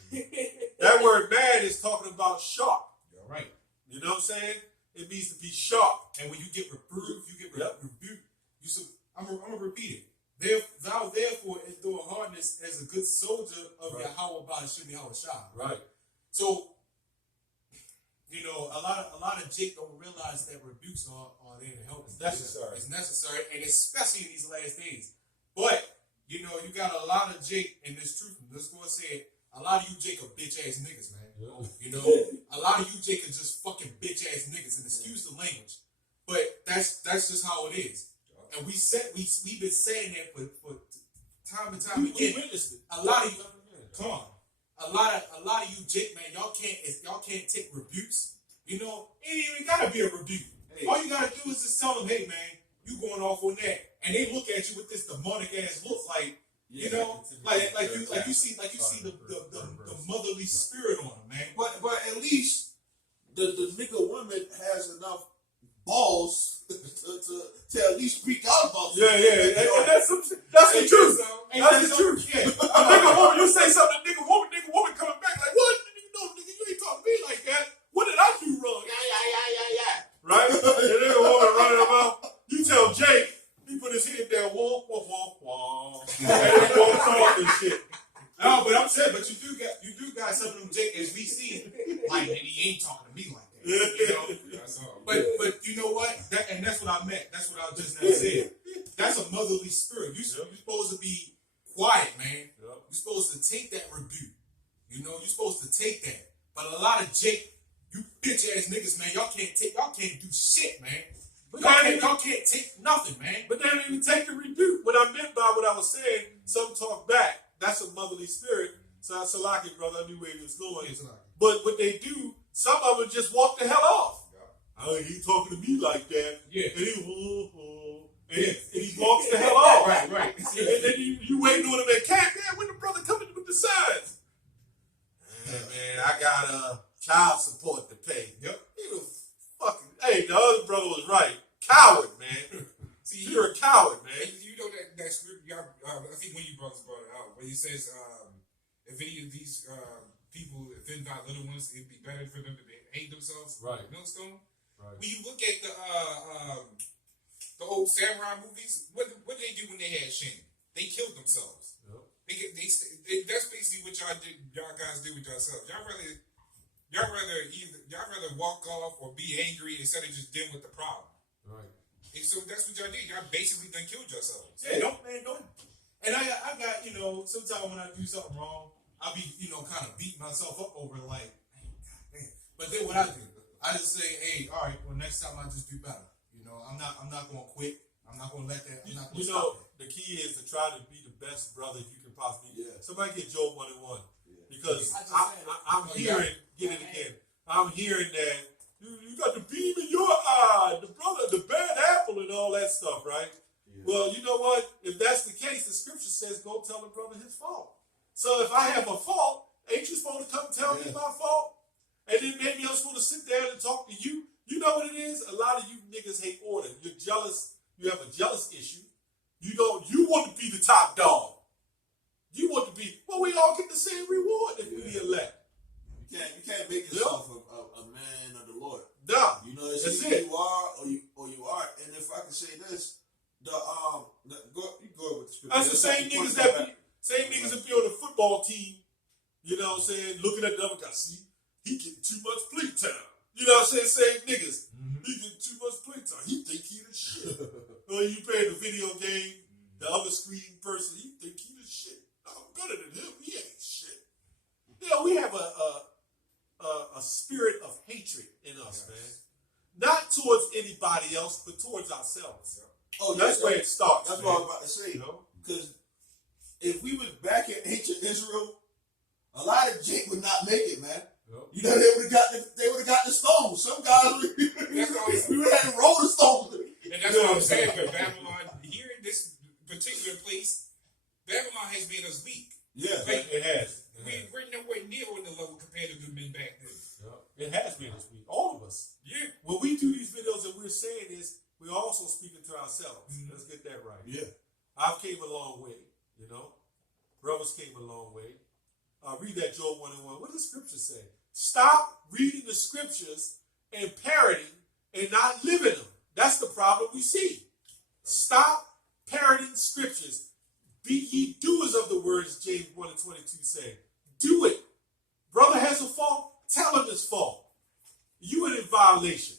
That word mad is talking about sharp. You're right. You know what I'm saying? It means to be sharp. And when you get reproved, you get Yep. rebuked. I'm gonna repeat it. Thou therefore endure hardness as a good soldier of Right. Yahweh Ba'ashim Yahweh Shah. Right. So, you know, a lot of Jake don't realize that rebukes are there to help. It's necessary. It's necessary, and especially in these last days. But you know, you got a lot of Jake, and this truth. Let's go and say it. A lot of you Jake are bitch ass niggas, man. Yeah. You know, a lot of you Jake are just fucking bitch ass niggas, and excuse the language, but that's just how it is. And we've been saying that for time and time We again. witnessed it. A lot of you, come on, a lot of you Jake, man, y'all can't take rebukes. You know, it ain't even gotta be a rebuke. Hey. All you gotta do is just tell them, hey man, you going off on that, and they look at you with this demonic ass look, like you know, like you see the motherly spirit on them, man. But at least the nigga woman has enough balls to at least speak out about Yeah, something. and that's the truth. That's the truth. Yeah. A nigga woman, you say something, nigga woman coming back like, what? Nigga, you ain't talking to me like that. What did I do wrong? Yeah. Right? And nigga woman running about. You tell Jake, he put his head down, womp, womp, womp, womp. And he walks off and shit. No, but I'm saying, but you do got some of them Jake as we see it. Like, nigga, he ain't talking to me like that. You know? That's all. But you know what? That's what I meant. That's what I just now said. That's a motherly spirit. You're supposed to be quiet, man. You're supposed to take that rebuke. You know, you're supposed to take that. But a lot of Jake, you bitch ass niggas, man, y'all can't do shit, man. Y'all can't take nothing, man. But they don't even take the rebuke. What I meant by what I was saying, some talk back. That's a motherly spirit. So I like it, brother. I knew where he was going. But what they do, some of them just walk the hell off. Oh, he talking to me like that. Yeah. And he walks the hell off. Right. And then you waiting on him at camp. Man, when the brother coming with the signs? Man, I got child support to pay. Yep. Hey, the other brother was right. Coward, man. See, You're a coward, man. you know that script. Y'all, I think when you brought it out, where he says, if any of these people offend not little ones, it'd be better for them to hate themselves. Right. Millstone. Right. When you look at the old samurai movies, what did they do when they had shame? They killed themselves. Yep. That's basically what y'all guys do with yourselves. Y'all rather walk off or be angry instead of just dealing with the problem. Right. And so that's what y'all did. Y'all basically done killed yourselves. Yeah, don't. And I got, you know, sometimes when I do something wrong, I'll be, you know, kind of beating myself up over it, like, man. But then what I do, I just say, hey, all right, well, next time I just do better. You know, I'm not going to quit. I'm not going to let that. I'm not going to stop it. The key is to try to be the best brother you can possibly be. Yeah. Somebody get Job 1-1. Because I just I'm hearing, get it again. I'm hearing that you you got the beam in your eye, the bad apple, and all that stuff, right? Yeah. Well, you know what? If that's the case, the scripture says go tell the brother his fault. So if I have a fault, ain't you supposed to come tell me my fault? And then maybe I'm supposed to sit down and talk to you. You know what it is? A lot of you niggas hate order. You're jealous. You have a jealous issue. You want to be the top dog. You want to be, well, we all get the same reward if we elect. You can't make yourself a man of the Lord. No. You know, it's that's either it. you are or you aren't. And if I can say this, go with the scripture. That's the same niggas that be on the football team, you know what I'm saying, looking at the other guy, see, he getting too much play time. You know what I'm saying? Same niggas. He getting too much play time. He think he the shit. Or you play the video game, the other screen person, he think he the shit. I'm better than him. He ain't shit. You know, we have a spirit of hatred in us, man. Not towards anybody else, but towards ourselves. Oh, that's where it starts. That's man. what I was about to say. Because if we was back in ancient Israel, a lot of Jake would not make it, man. You know, they would have got the stones. Some guys we would have had to roll the stones. And that's what I'm saying. But Babylon, here in this particular place, Babylon has made us weak. Yeah, like, it has. We're nowhere near on the level compared to the men back then. It has made us weak. All of us. Yeah. When we do these videos that we're saying is, we're also speaking to ourselves. Let's get that right. Yeah. I've came a long way, you know. Brothers came a long way. Read that Job 1:1. What does the scripture say? Stop reading the scriptures and parroting and not living them. That's the problem we see. Stop parroting scriptures. Be ye doers of the words, James 1:22 say. Do it. Brother has a fault, tell him his fault. You in violation.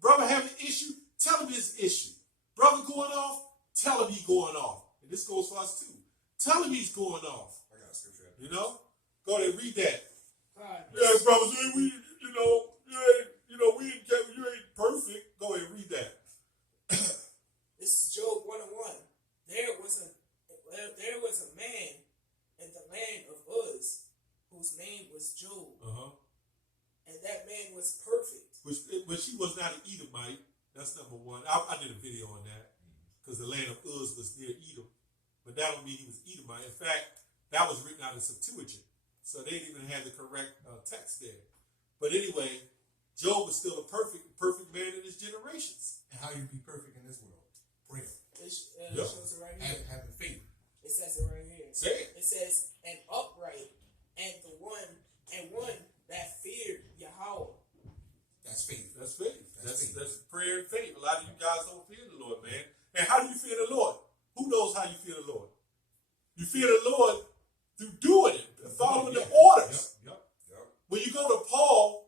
Brother have an issue, tell him his issue. Brother going off, tell him he going off. And this goes for us too. Tell him he's going off. I got a scripture. You know? Go ahead, read that. Right. Yeah, brothers, we ain't perfect. Go ahead, read that. This is Job 1:1. There was a man in the land of Uz whose name was Job. And that man was perfect. But she was not an Edomite. That's number one. I did a video on that because the land of Uz was near Edom. But that don't mean he was Edomite. In fact, that was written out in Septuagint. So they didn't even have the correct text there. But anyway, Job was still a perfect man in his generations. And how you be perfect in this world? Prayer. It shows it right here. Having faith. It says it right here. Say it. It says, an upright and one that feared Yahweh. That's faith. That's faith. That's That's prayer and faith. A lot of you guys don't fear the Lord, man. And how do you fear the Lord? Who knows how you fear the Lord? You fear the Lord through doing it, following the orders. Yep. When you go to Paul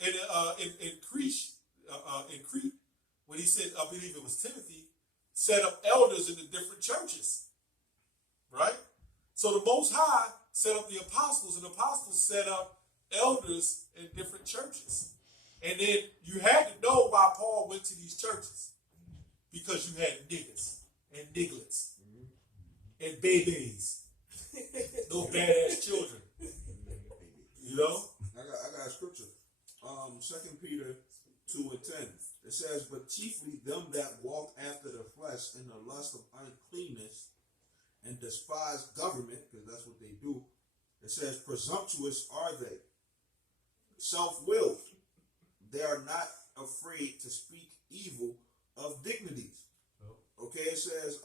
in Crete, when he said, I believe it was Timothy, set up elders in the different churches, right? So the Most High set up the apostles, and the apostles set up elders in different churches. And then you had to know why Paul went to these churches, because you had niggas and nigglets and babies, those badass children. You know? I got a scripture. 2 Peter 2:10. It says, but chiefly them that walk after the flesh in the lust of uncleanness and despise government, because that's what they do. It says, presumptuous are they, self-willed. They are not afraid to speak evil of dignities. Okay, it says,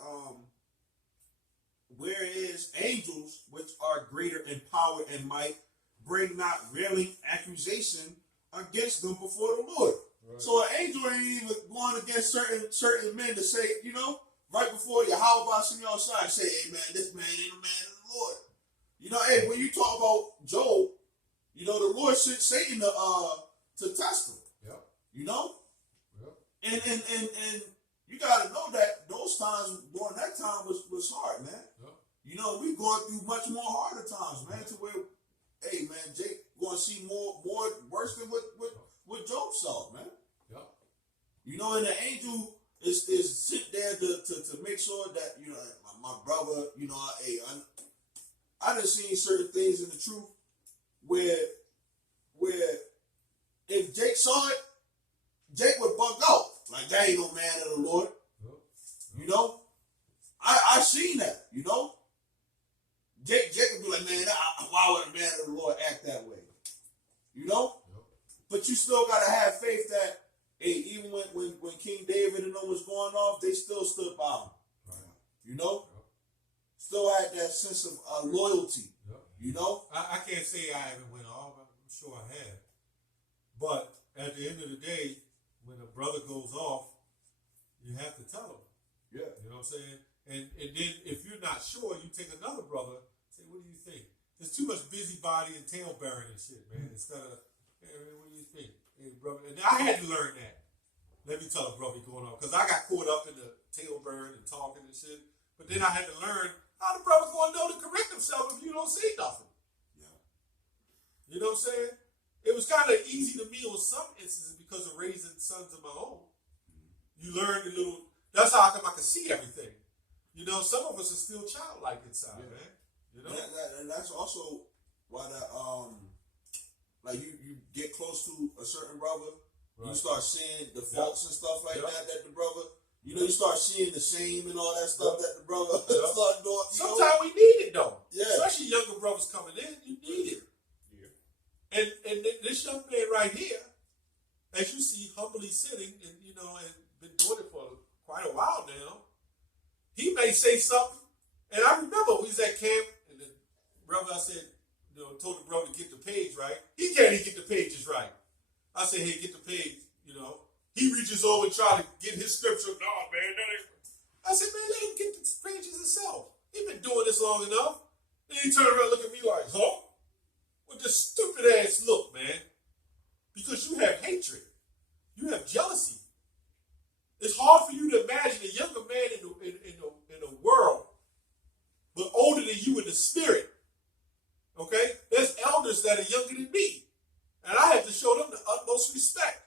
whereas angels, which are greater in power and might, bring not railing accusation against them before the Lord. Right. So an angel ain't even going against certain men to say, you know, right before you, how about sitting outside, say, hey man, this man ain't a man of the Lord. You know, hey, when you talk about Job, you know, the Lord sent Satan to test him. Yep. You know? Yep. And you gotta know that those times during that time was hard, man. Yep. You know, we going through much more harder times, man, to where, hey man, Jake gonna see more worse than what Job saw, man. Yep. You know, and the angel is sit there to make sure that, you know, my brother, you know, I done seen certain things in the truth where if Jake saw it, Jake would bug out. Like, that ain't no man of the Lord. Yep. You know? I seen that, you know? Jake would be like, man, why would a man of the Lord act that way? You know? Yep. But you still gotta have faith that, hey, even when King David and them was going off, they still stood by him. Right. You know? Yep. Still had that sense of loyalty. Yep. You know? I can't say I haven't went off. I'm sure I have. But at the end of the day, when a brother goes off, you have to tell him. Yeah. You know what I'm saying? And then if you're not sure, you take another brother, say, what do you think? There's too much busybody and tail bearing and shit, man. Instead of, hey, what do you think? Hey, brother. And I had to learn that. Let me tell a brother going on. Because I got caught up in the tail bearing and talking and shit. But then I had to learn how the brother's going to know to correct himself if you don't say nothing. Yeah. You know what I'm saying? It was kind of easy to me on some instances because of raising sons of my own. You learn a little. That's how I can see everything. You know, some of us are still childlike inside, Yeah. man. You know, And that's also why that like you get close to a certain brother, you start seeing the faults and stuff like that the brother, you know, you start seeing the shame and all that stuff that the brother start doing. sometimes we need it though. Yeah. Especially younger brothers coming in, you need it. Yeah. And this young man right here, as you see, humbly sitting and been doing it for quite a while now. He may say something, and I remember we was at camp, and the brother, I said, told the brother to get the page right. He can't even get the pages right. I said, hey, get the page, He reaches over and try to get his scripture. No, man, that ain't. I said, man, let him get the pages himself. He been doing this long enough. Then he turned around and looked at me like, huh? With this stupid ass look, man. Because you have hatred. You have jealousy. It's hard for you to imagine a younger man in the world, but older than you in the spirit. Okay? There's elders that are younger than me. And I have to show them the utmost respect.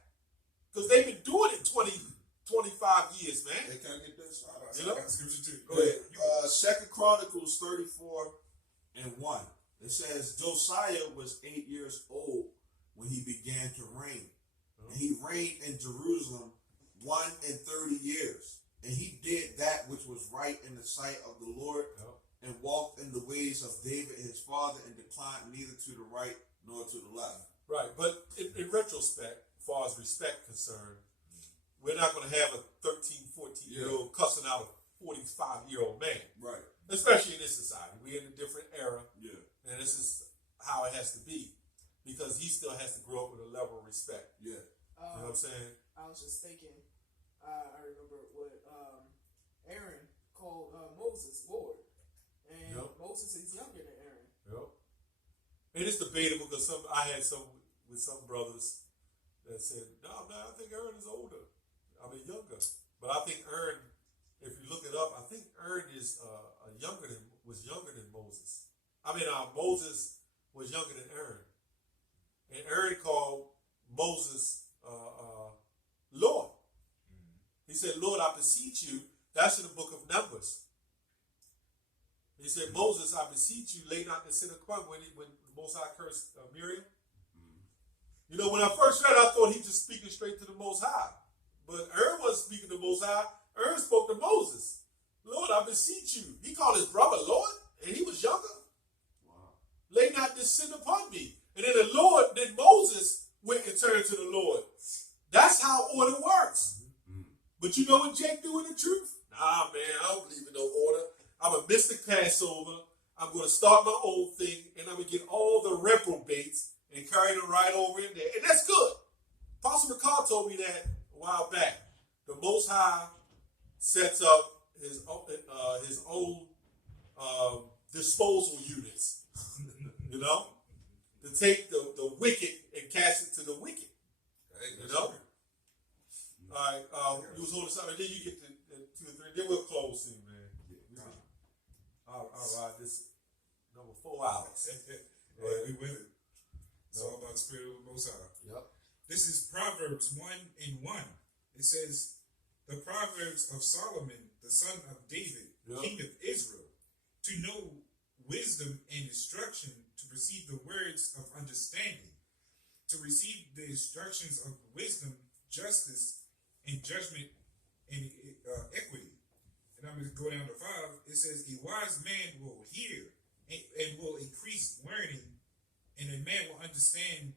Because they've been doing it 20, 25 years, man. Hey, can I get this? I got scripture too. Go ahead. 2 Chronicles 34:1. It says, Josiah was 8 years old when he began to reign. And he reigned in Jerusalem 31 years. And he did that which was right in the sight of the Lord, and walked in the ways of David his father, and declined neither to the right nor to the left. Right, but in retrospect, as far as respect concerned, we're not going to have a 13, 14-year-old cussing out a 45-year-old man. Right. Especially in this society. We're in a different era. Yeah. And this is how it has to be. Because he still has to grow up with a level of respect. Yeah. You know what I'm saying? I was just thinking, I remember what Aaron called Moses Lord. And Moses is younger than Aaron. Yep. And it's debatable because I had some brothers that said, no, man, I think Aaron is older. Younger. But I think Aaron, if you look it up, I think Aaron is was younger than Moses. Moses was younger than Aaron. And Aaron called Moses Lord. He said, Lord, I beseech you. That's in the book of Numbers. He said, Moses, I beseech you, lay not the sin upon when Most High cursed Miriam. When I first read it, I thought he just speaking straight to the Most High. But Aaron wasn't speaking to the Most High. Aaron spoke to Moses. Lord, I beseech you. He called his brother Lord, and he was younger. Wow. Lay not this sin upon me. And then Moses went and turned to the Lord. That's how order works. Mm-hmm. But you know what Jake do in the truth? Nah, man, I don't believe in no order. I'm a mystic Passover. I'm going to start my own thing, and I'm going to get all the reprobates and carry them right over in there. And that's good. Apostle Ricard told me that a while back. The Most High sets up his own disposal units, to take the wicked and cast it to the wicked. All right, you was holding something, then you get to 2 or 3, then we'll close soon, man. I'll ride this number 4 hours. We with it. It's all about the spirit of the Most High. Yep. This is Proverbs 1:1. It says, the Proverbs of Solomon, the son of David, king of Israel, to know wisdom and instruction, to perceive the words of understanding, to receive the instructions of wisdom, justice and judgment and equity. And I'm going to go down to 5. It says, a wise man will hear and will increase learning, and a man will understand.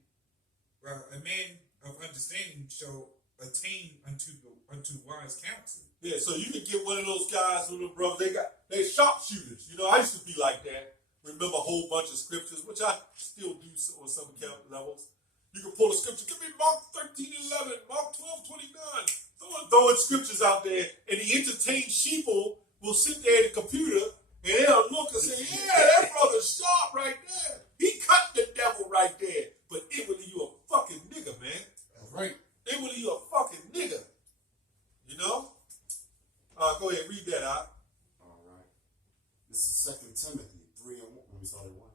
A man of understanding shall attain unto wise counsel. Yeah, so you can get one of those guys with them brothers. They sharpshooters. You know, I used to be like that. Remember a whole bunch of scriptures, which I still do on some levels. You can pull a scripture. Give me Mark 13:11, Mark 12:29. Throwing scriptures out there, and the entertained sheeple will sit there at the computer and they'll look and say, "Yeah, that brother's sharp right there. He cut the devil right there." But inwardly, you a fucking nigga, man. That's right. Inwardly, you a fucking nigga. You know? Go ahead, read that out. All right. This is 2 Timothy 3:1. Let me start at 1.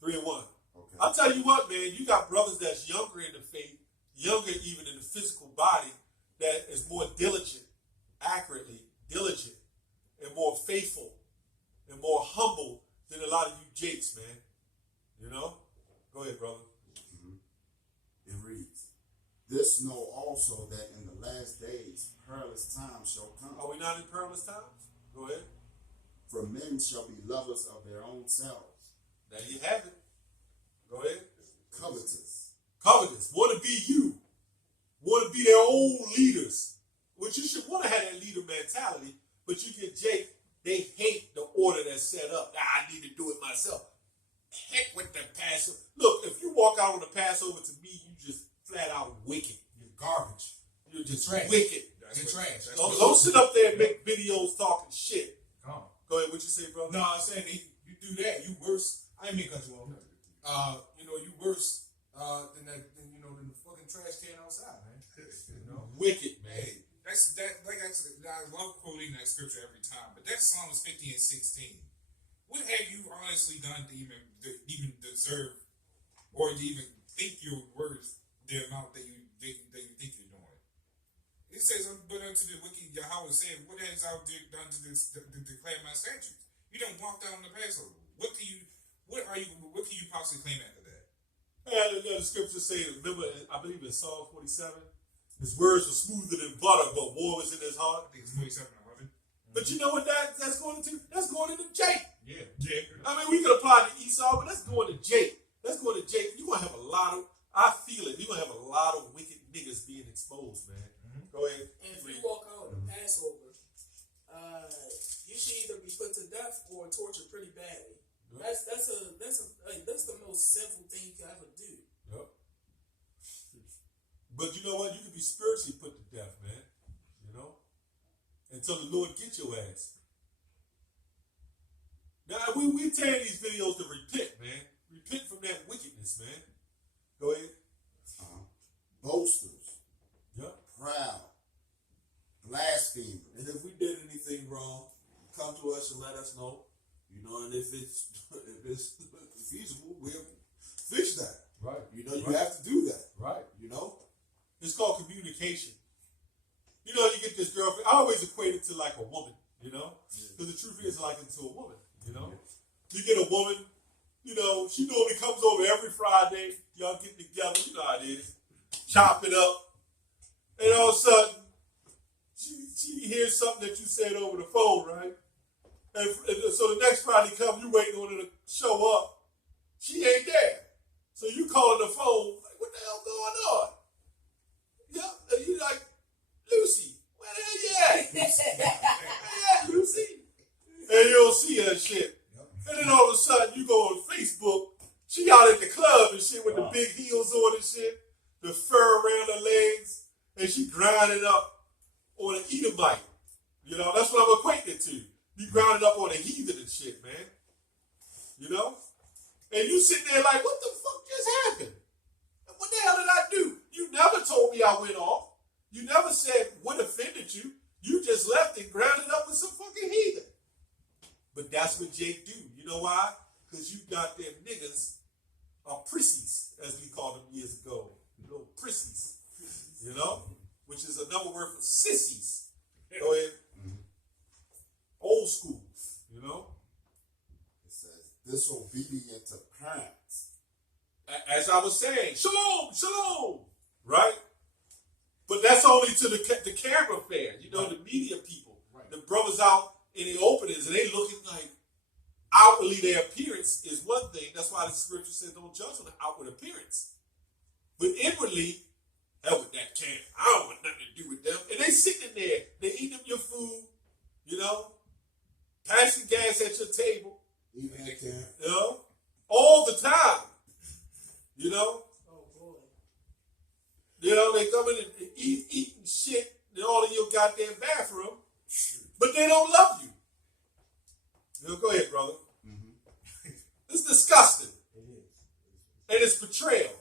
3:1. Okay. I'll tell you what, man, you got brothers that's younger in the faith, younger even in the physical body, that is more diligent, diligent, and more faithful, and more humble than a lot of you jakes, man. You know? Go ahead, brother. It reads, "This know also that in the last days perilous times shall come. Are we not in perilous times? Go ahead. For men shall be lovers of their own selves, There you have it. Go ahead. covetous, Covetous. Want to be you. Want to be their own leaders. Which you should want to have that leader mentality. But you get Jake, they hate the order that's set up. I need to do it myself. Heck with the Passover. Look, if you walk out on the Passover, to me, you just flat out wicked. You're garbage. You're just Trash. wicked. You're trash. Don't sit up there and make videos talking shit. Come on. Go ahead, what you say, brother? No, I'm saying you do that, you worse. I ain't mean to cut you off. You worse than the fucking trash can outside, man. You know? Wicked, man. Hey, that's that. Like I said, I love quoting that scripture every time, but that's Psalms 50:16. What have you honestly done to even deserve, or to even think you're worth the amount that you think you're doing? It says, "But unto the wicked, Yahweh said, what has thou done to declare my statutes? You don't walk down the Passover. What can you possibly claim after that?" And the scripture says, remember, I believe in Psalm 47, his words were smoother than butter, but war was in his heart. I think it's 47:11. But you know what that's going into? That's going into Jake. Yeah. I mean, we could apply to Esau, but that's going to Jake. That's going to Jake. You're going to have a lot of, I feel it, you're going to have a lot of wicked niggas being exposed, man. Go ahead. And if you walk out on the Passover, you should either be put to death or tortured pretty badly. That's the most sinful thing you can ever do. Yep. But you know what? You can be spiritually put to death, man. You know? Until the Lord gets your ass. Now, we tearing these videos to repent, man. Repent from that wickedness, man. Go ahead. boasters, Yep. proud, blasphemers. And if we did anything wrong, come to us and let us know. You know, and if it's feasible, we'll fix that. Right. You know, you Right. have to do that. Right. You know? It's called communication. You know, you get this girlfriend. I always equate it to like a woman, you know? Because the truth is like into a woman, you know? You get a woman, you know, she normally comes over every Friday. Y'all get together, you know how it is. Chop it up. And all of a sudden, she hears something that you said over the phone, right? And so the next Friday comes, you waiting on her to show up. She ain't there. So you calling the phone, like, what the hell going on? Yeah, and you like, Lucy, where the hell you at? Where you at, Lucy? And you don't see her shit. And then all of a sudden you go on Facebook, she out at the club and shit with the big heels on and shit, the fur around her legs, and she grinding up on an Edomite. You know, that's what I'm equating it to. You grinding up on a heathen and shit, man. You know? And you sitting there like, what the fuck just happened? What the hell did I do? You never told me I went off. You never said what offended you. You just left and grounded up with some fucking heathen. But that's what Jake do. You know why? Because you got them niggas, prissies, as we called them years ago. Little prissies. You know? Which is another word for sissies. Go ahead. Old school. You know? It says, disobedient to parents. As I was saying, shalom, shalom. Right? But that's only to the camera fans, you know, the media people. Right. The brothers out in the openings, and they looking like outwardly their appearance is one thing. That's why the scripture says don't judge on the outward appearance. But inwardly, hell with that camp. I don't want nothing to do with them. And they sitting there, they eating up your food, you know, passing gas at your table, Even at camp. you know, all the time. You know? Oh boy. You know, they come in and eating shit in all in your goddamn bathroom, but they don't love you. You know, go ahead, brother. It's disgusting. It is. And it's betrayal.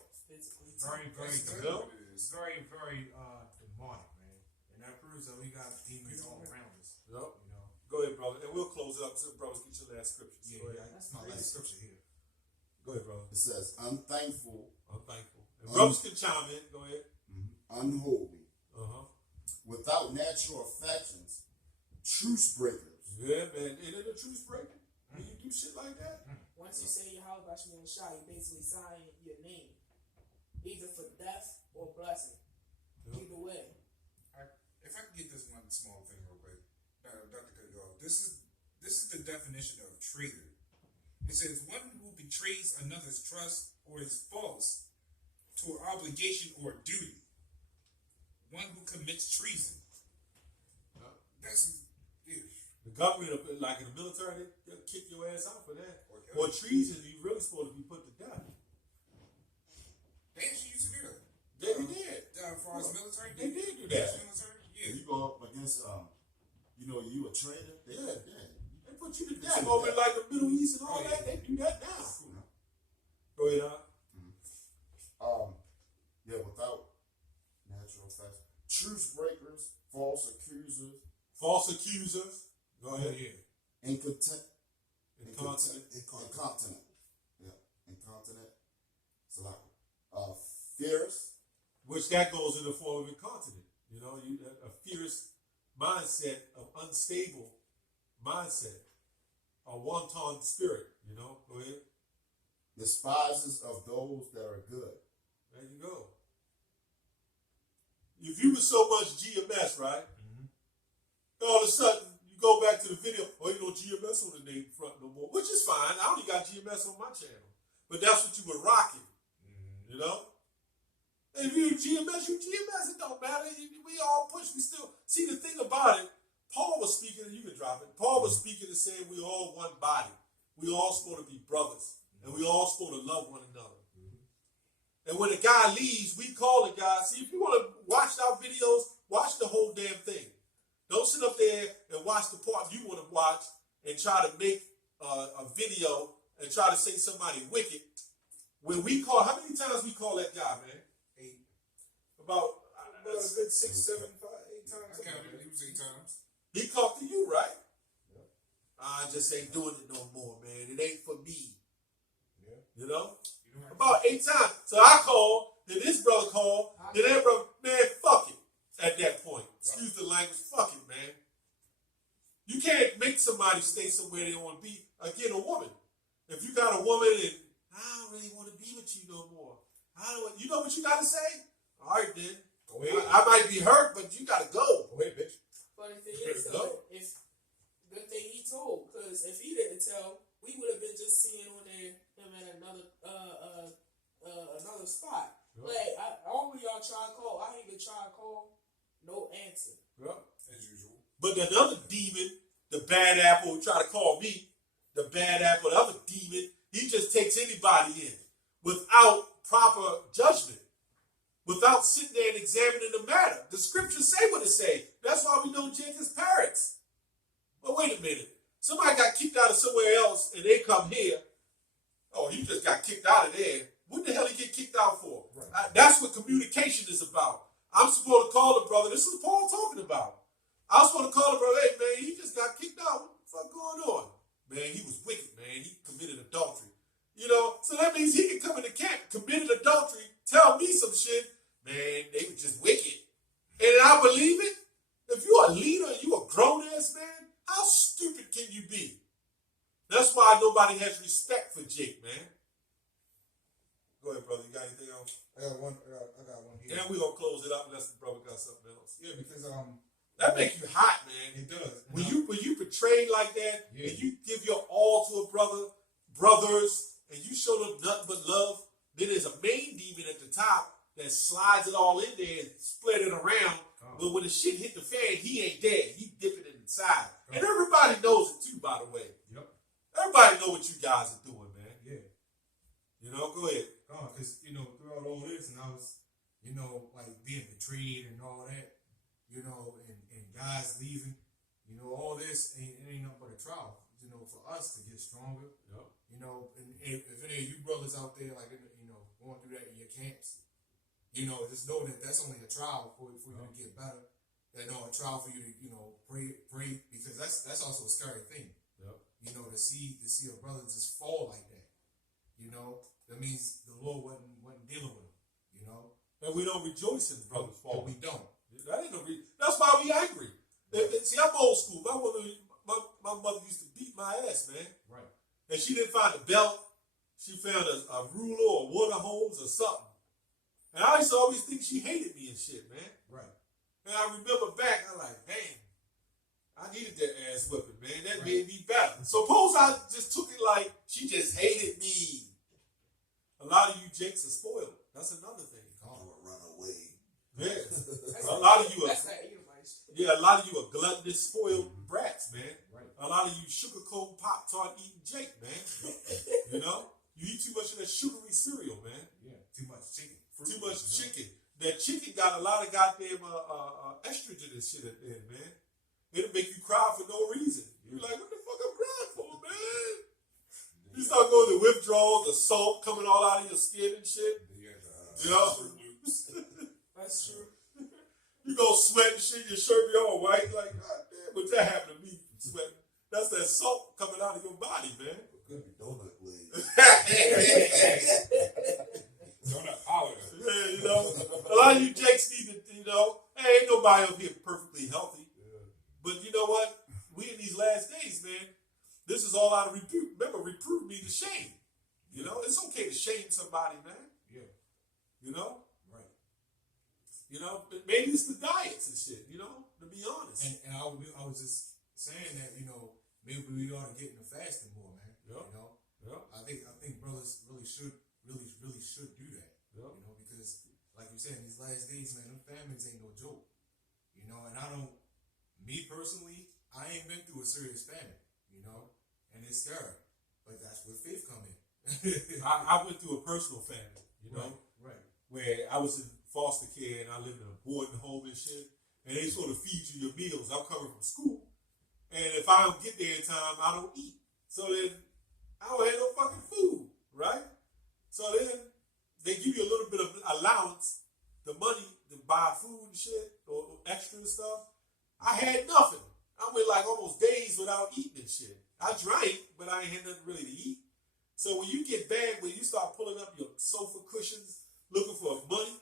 Very, very, That's You know? what it is. very, very demonic, man. And that proves that we got demons all around us. Yep. You know. Go ahead, brother. And we'll close it up so brothers get your last scripture. Yeah, Go ahead. that's my last scripture here. Go ahead, brother. It says, unthankful, I'm thankful. And brothers can chime in. Go ahead. unholy, Uh-huh. without natural affections, truce breakers. Yeah, man. Ain't it a truce breaker? When you do shit like that? Once you say your house about you gonna shot, you basically sign your name, either for death or blessing. Yep. Either way. If I can get this one small thing real quick, Dr. Cut this is the definition of traitor. It says one who betrays another's trust or is false to an obligation or duty. One who commits treason. That's The government, like in the military, they'll kick your ass out for that. Or treason, you really supposed to be put to death. they actually used to do that. They did. As far as military, They did do that. Military, When yeah. you go up against, you know, you a traitor, they, Yeah. yeah. They put you to death over in like the Middle East and all that. They do that now. Go ahead, Yeah, without natural effects. Truce breakers, false accusers, False accusers. Go ahead. Yeah. incontinent. Incontinent. Incontinent. Yeah, incontinent. It's a lot. Fierce. Which that goes in the form of incontinent. You know, a fierce mindset, of unstable mindset, a wanton spirit. You know, go ahead. Despisers of those that are good. There you go. If you were so much GMS, right? All of a sudden, you go back to the video, oh, you know, GMS on the name front no more, which is fine. I only got GMS on my channel. But that's what you were rocking, you know? And if you're GMS, you GMS, it don't matter. We all push, we still. See, the thing about it, Paul was speaking, and you can drop it. Paul was speaking and saying we all one body. We all supposed to be brothers. And we all supposed to love one another. And when a guy leaves, we call the guy. See, if you want to watch our videos, watch the whole damn thing. Don't sit up there and watch the part you want to watch and try to make a video and try to say somebody wicked. When we call, how many times we call that guy, man? 8. About A good 6, 7, 5, 8 times. I counted. It was 8 times. he talked to you, right? I just ain't doing it no more, man. It ain't for me. Yeah. You know? You know, About 8 times. So I called, then this brother called, then that brother, man, fuck it. At that point. Excuse the language, fuck it, man. You can't make somebody stay somewhere they don't want to be. Again, a woman. If you got a woman and I don't really want to be with you no more. You know what you got to say? All right, then. Go ahead. I might be hurt, but you got to go. Go ahead, bitch. But the thing is, though, if good thing he told, because if he didn't tell, we would have been just seeing on there him at another spot. Yep. Like all of y'all try to call, I ain't even try to call, no answer. Yeah. as usual. But another demon, the bad apple who try to call me, the bad apple, the other demon, he just takes anybody in without proper judgment, without sitting there and examining the matter. The scriptures say what it say. That's why we know Jacob's parents. But wait a minute. Somebody got kicked out of somewhere else and they come here. Oh, you just got kicked out of there. What the hell did you get kicked out for? Right. That's what communication is about. I'm supposed to call the brother. This is Paul talking about. I was supposed to call the brother, hey, man, he just got kicked out. What the fuck going on? Man, he was wicked, man. He committed adultery. You know, so that means he can come into camp, committed adultery, tell me some shit. Man, they were just wicked. And I believe it. If you're a leader, you a grown-ass man, how stupid can you be? That's why nobody has respect for Jake, man. Go ahead, brother. You got anything else? I got one. I got one here. And we're gonna close it up unless the brother got something else. Yeah, because That makes you hot, man. it does. When you betray like that, Yeah. and you give your all to a brothers, and you show them nothing but love, then there's a main demon at the top that slides it all in there and spread it around. But when the shit hit the fan, he ain't dead. He dipping it inside. And everybody knows it too, by the way. Yep. Everybody know what you guys are doing, man. Yeah. You know, go ahead. Because throughout all this, and I was, like being betrayed and all that, and guys leaving, all this ain't nothing but a trial, for us to get stronger. Yep. And if any of you brothers out there, like, going through that in your camps, just know that that's only a trial for you to get better. That a trial for you to, pray, because that's also a scary thing. Yep. To see a brother just fall like that. That means the Lord wasn't dealing with him. And we don't rejoice in brothers But falling. we don't. That's why we angry. See, I'm old school. My mother used to beat my ass, man. Right. And she didn't find a belt. She found a ruler or water hose or something. And I used to always think she hated me and shit, man. Right. And I remember back, I'm like, damn, I needed that ass whipping, man. That made me better. Suppose I just took it like she just hated me. A lot of you jakes are spoiled. That's another thing. Run away. Yeah. A lot of you are. That's not Edomites. Yeah, a lot of you are gluttonous, spoiled brats, man. Right. A lot of you sugarcoat Pop-Tart eating Jake, man. You eat too much of that sugary cereal, man. Yeah. Too much chicken. Too much chicken. That chicken got a lot of goddamn estrogen and shit in it, man. It'll make you cry for no reason. You're like, what the fuck I'm crying for, man? You start going to withdrawals, the salt coming all out of your skin and shit. That's true. You go sweat and shit, your shirt be all white, like, God damn, but that happened to me, sweat. That's that salt coming out of your body, man. Could be donut glaze. Donut powder. Yeah, a lot of you jakes need to, hey, ain't nobody up here perfectly healthy. Yeah. But you know what? We in these last days, man, this is all out of rebuke. Remember, reprove me to shame. It's okay to shame somebody, man. Yeah. Right. Maybe it's the diets and shit, to be honest. And I was just saying that, maybe we ought to get into fasting more, man. Yeah. I think brothers really should do that. Yeah. Because like you said, in these last days, man, them famines ain't no joke. And me personally, I ain't been through a serious famine, and it's scary. But that's where faith come in. I went through a personal famine, Right. where I was in foster care and I lived in a boarding home and shit, and they sort of feed you your meals. I'm coming from school, and if I don't get there in time, I don't eat. So then I don't have no fucking food, right? So then they give you a little bit of allowance, the money to buy food and shit or extra stuff. I had nothing. I went like almost days without eating and shit. I drank, but I ain't had nothing really to eat. So when you get bad, when you start pulling up your sofa cushions looking for money,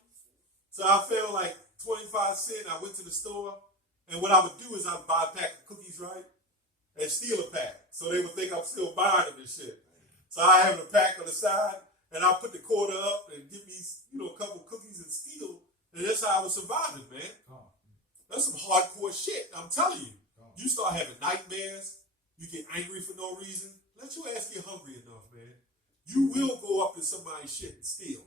so I found like 25 cents. I went to the store, and what I would do is I'd buy a pack of cookies, right, and steal a pack, so they would think I'm still buying them and shit. So I have a pack on the side, and I put the quarter up and give me, a couple cookies and steal, and that's how I was surviving, man. That's some hardcore shit. I'm telling you. You start having nightmares. You get angry for no reason. Let your ass get hungry enough, man. You will go up in somebody's shit and steal.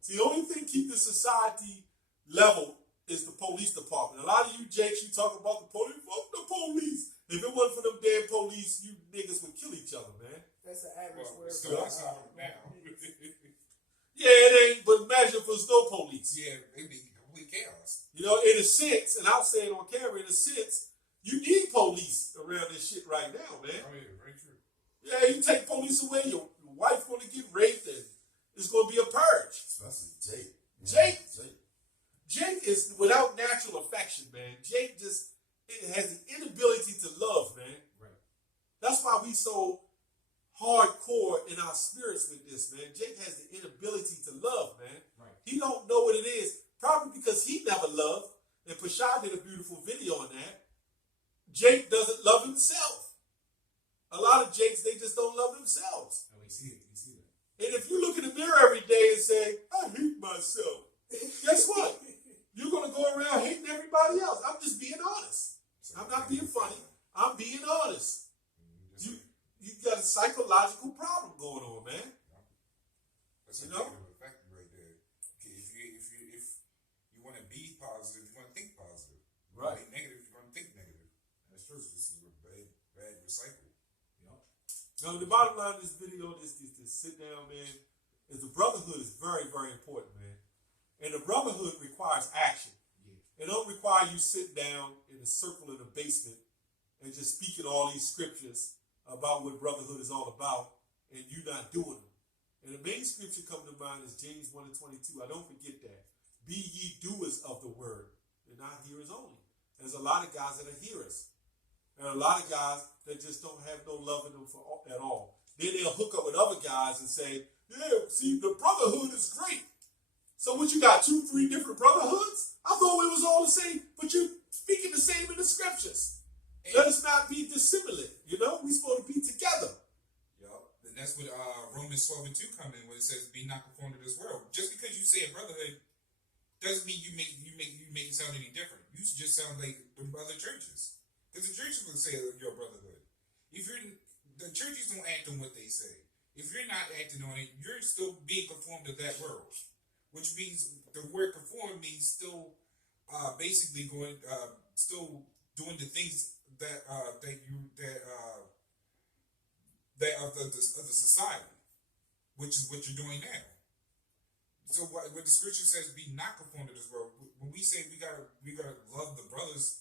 See, the only thing keep the society level is the police department. A lot of you jakes, you talk about the police. Fuck the police. If it wasn't for them damn police, you niggas would kill each other, man. That's the average word. So that's how now. Yeah, it ain't. But imagine if there's no police. Yeah, it'd be complete chaos. In a sense, and I'll say it on camera, in a sense, you need police around this shit right now, man. Oh yeah, very true. Yeah, you take police away, your wife gonna get raped, and it's gonna be a purge. Especially Jake is without natural affection, man. Jake just has the inability to love, man. Right. That's why we so hardcore in our spirits with this, man. Jake has the inability to love, man. Right. He don't know what it is, probably because he never loved. And Pashad did a beautiful video on that. Jake doesn't love himself. A lot of Jakes, they just don't love themselves. And we see it. And if you look in the mirror every day and say, I hate myself, guess what? You're going to go around hating everybody else. I'm just being honest. I'm not being funny. I'm being honest. You got a psychological problem going on, man. That's You a know? negative effect right there. If you want to be positive, you want to think positive. You want to be negative, you want to think negative. That's true. This is a bad recycle. Now, the bottom line of this video, this sit down, man, is the brotherhood is very, very important, man. And the brotherhood requires action. It don't require you sit down in a circle in the basement and just speaking all these scriptures about what brotherhood is all about, and you not doing them. And the main scripture coming to mind is James 1 and 22. I don't forget that. Be ye doers of the word, and not hearers only. There's a lot of guys that are hearers. There are a lot of guys that just don't have no love in them at all. Then they'll hook up with other guys and say, yeah, see, the brotherhood is great. So what, you got 2, 3 different brotherhoods? I thought it was all the same, but you speaking the same in the scriptures. Let us not be dissimilar, you know? We're supposed to be together. Yup. And that's what Romans 12 and 2 come in, where it says, be not conformed to this world. Just because you say a brotherhood doesn't mean you make it sound any different. You should just sound like the other churches. Because the churches will say you're a brotherhood. The churches don't act on what they say. If you're not acting on it, you're still being conformed to that world. Which means the word conform means still basically still doing the things that of the society, which is what you're doing now. So what the scripture says, be not conformed to this world. When we say we gotta love the brothers